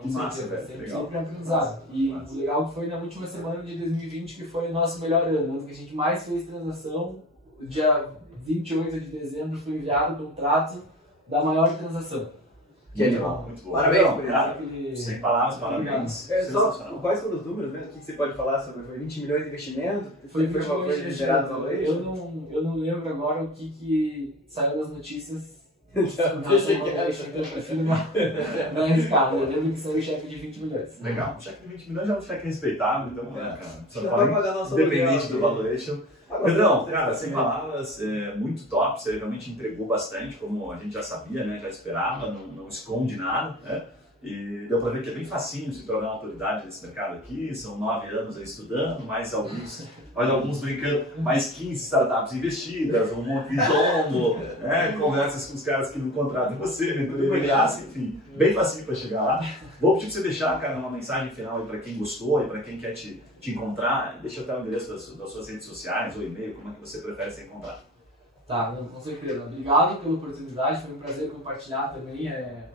Massa, velho. Sempre aprendizado. E o legal foi na última semana de 2020, que foi o nosso melhor ano que a gente mais fez transação. Dia 28 de dezembro foi enviado o contrato da maior transação. Que legal, muito bom. Parabéns, cara. Sem palavras, parabéns. Quais foram os números mesmo? O que você pode falar sobre? Foi 20 milhões de investimento? Foi gerado talvez? Eu não lembro agora o que saiu das notícias. Deixa que eu prefiro não arriscar. Eu lembro que saiu o cheque de 20 milhões. Legal, um cheque de 20 milhões é um cheque respeitável, então, cara, só fala independente do valuation. Pedrão, cara, sem palavras, muito top, você realmente entregou bastante, como a gente já sabia, né, já esperava, não esconde nada, né? E deu para ver que é bem facinho se tornar uma autoridade nesse mercado aqui, são 9 anos aí estudando, mais alguns brincando, mais 15 startups investidas, um monte de tombo, conversas com os caras que não contratam você, mentoria de graça, enfim, bem facinho para chegar lá. Vou pedir para você deixar, cara, uma mensagem final para quem gostou e para quem quer te encontrar, deixa até o endereço das suas redes sociais ou e-mail, como é que você prefere ser encontrado. Tá, com certeza. Obrigado pela oportunidade, foi um prazer compartilhar também.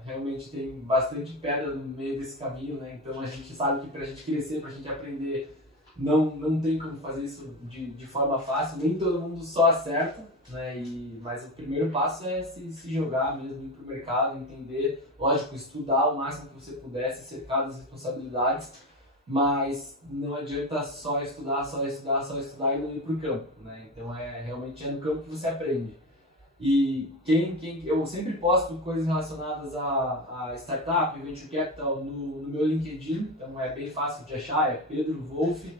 Realmente tem bastante pedra no meio desse caminho, né? Então a gente sabe que para a gente crescer, para a gente aprender, não tem como fazer isso de forma fácil, nem todo mundo só acerta, né? Mas o primeiro passo é se jogar mesmo, ir para o mercado, entender, lógico, estudar o máximo que você puder, se cercar das responsabilidades. Mas não adianta só estudar e não ir para o campo, né? Então realmente no campo que você aprende. E eu sempre posto coisas relacionadas a startup, venture capital no meu LinkedIn, então é bem fácil de achar, é Pedro Wolff,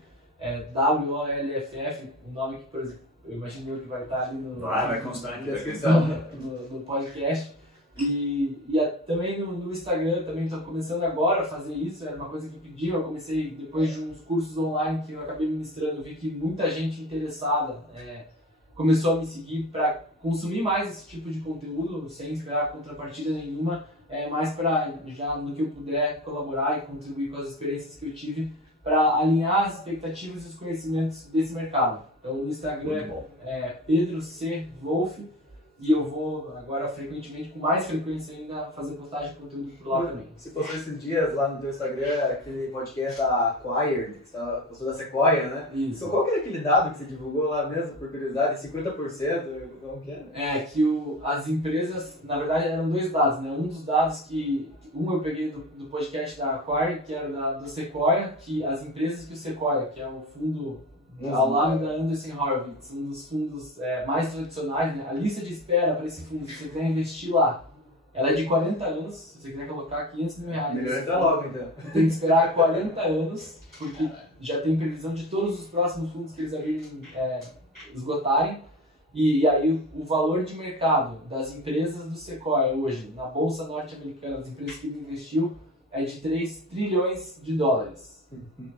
WOLFF, o nome que, por exemplo, eu imagino que vai estar ali vai constar na descrição no podcast. Também no Instagram, também estou começando agora a fazer isso, era uma coisa que pediam, eu comecei depois de uns cursos online que eu acabei ministrando, eu vi que muita gente interessada começou a me seguir para consumir mais esse tipo de conteúdo, sem esperar contrapartida nenhuma, mais para já no que eu puder colaborar e contribuir com as experiências que eu tive para alinhar as expectativas e os conhecimentos desse mercado. Então no Instagram é Pedro C. Wolff, e eu vou agora frequentemente, com mais frequência ainda, fazer postagem de conteúdo por lá também. Você postou esses dias lá no teu Instagram aquele podcast da Acquired, que você postou da Sequoia, né? Isso. Então, qual que era aquele dado que você divulgou lá mesmo, por curiosidade? 50%? Como que era? Que as empresas, na verdade eram dois dados, né? Um dos dados que eu peguei do podcast da Acquired, que era do Sequoia, que as empresas que o Sequoia, que é o fundo ao lado da Andreessen Horowitz, um dos fundos mais tradicionais, né? A lista de espera para esse fundo, se você quiser investir lá, ela é de 40 anos, se você quiser colocar R$500 mil. Melhor entrar logo, então. Você tem que esperar 40 anos, porque já tem previsão de todos os próximos fundos que eles abrirem esgotarem. E aí o valor de mercado das empresas do Sequoia hoje, na Bolsa Norte-Americana, das empresas que ele investiu, é de 3 trilhões de dólares.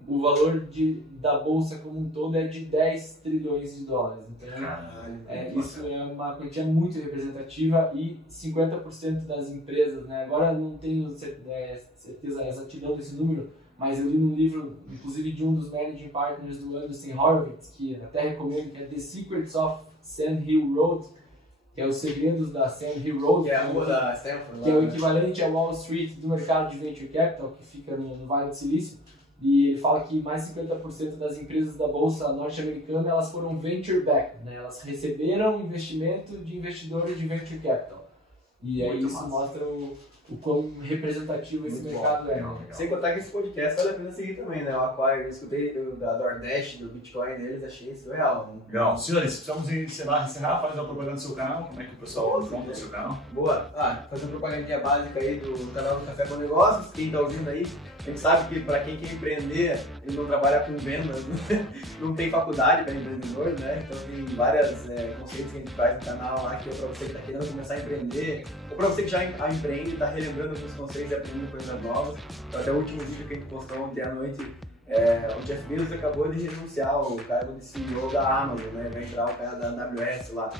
O valor da Bolsa como um todo é de 10 trilhões de dólares. Então, isso é uma quantia muito representativa e 50% das empresas, né? Agora não tenho certeza exatidão desse número, mas eu li num livro, inclusive de um dos Managing Partners do Andreessen Horowitz, que até recomendo, que é The Secrets of Sand Hill Road, que é os segredos da Sand Hill Road, que é a rua da Stanford, que é o equivalente ao Wall Street do mercado de Venture Capital, que fica no Vale do Silício. E ele fala que mais 50% das empresas da Bolsa norte-americana, elas foram venture-backed, né? Elas receberam investimento de investidores de Venture Capital. E aí isso mostra o quão representativo esse mercado é. Sem contar que esse podcast vale a pena seguir também, né? O Acquire, eu escutei da DoorDash, do Bitcoin deles, achei isso real. Né? Legal. Senhores, precisamos encerrar, fazer uma propaganda do seu canal. Como é que o pessoal encontra o seu canal? Boa. Fazendo propagandinha básica aí do canal do Café com Negócios. Quem tá ouvindo aí, a gente sabe que para quem quer empreender, ele não trabalha com vendas, né? Não tem faculdade para empreendedor, né? Então tem vários conceitos que a gente faz no canal lá, que é para você que está querendo começar a empreender, ou para você que já empreende, está relembrando alguns conceitos e aprendendo coisas novas. Então, até o último vídeo que a gente postou ontem à noite, o Jeff Bezos acabou de renunciar o cargo de CEO da Amazon, né? Vai entrar o cara da AWS lá.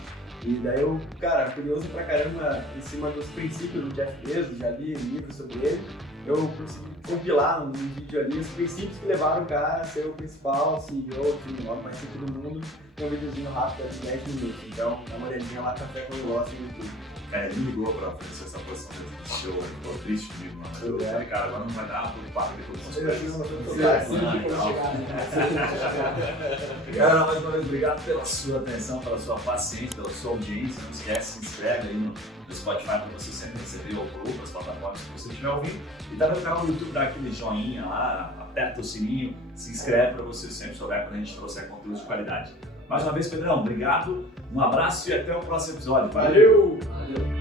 E daí eu, cara, curioso pra caramba em cima dos princípios do Jeff Bezos, já li livros sobre ele. Eu consegui compilar num vídeo ali os princípios que levaram o cara a ser o principal CEO, o nome mais rico do mundo, em um videozinho rápido de 10 minutos. Então, dá uma olhadinha lá, Café com Negócio no YouTube. Ele me ligou pra oferecer essa posição de show, ele ficou triste comigo, mano. Eu falei, cara, agora não vai dar pro papo depois. Galera, mais uma vez, obrigado pela sua atenção, pela sua paciência, pela sua audiência. Não esquece, se inscreve aí no Spotify para você sempre receber ou por outras plataformas que você estiver ouvindo. E também no canal do YouTube, dá aquele joinha lá, aperta o sininho, se inscreve para você sempre souber quando a gente trouxer conteúdo de qualidade. Mais uma vez, Pedrão, obrigado, um abraço e até o próximo episódio. Valeu! Valeu.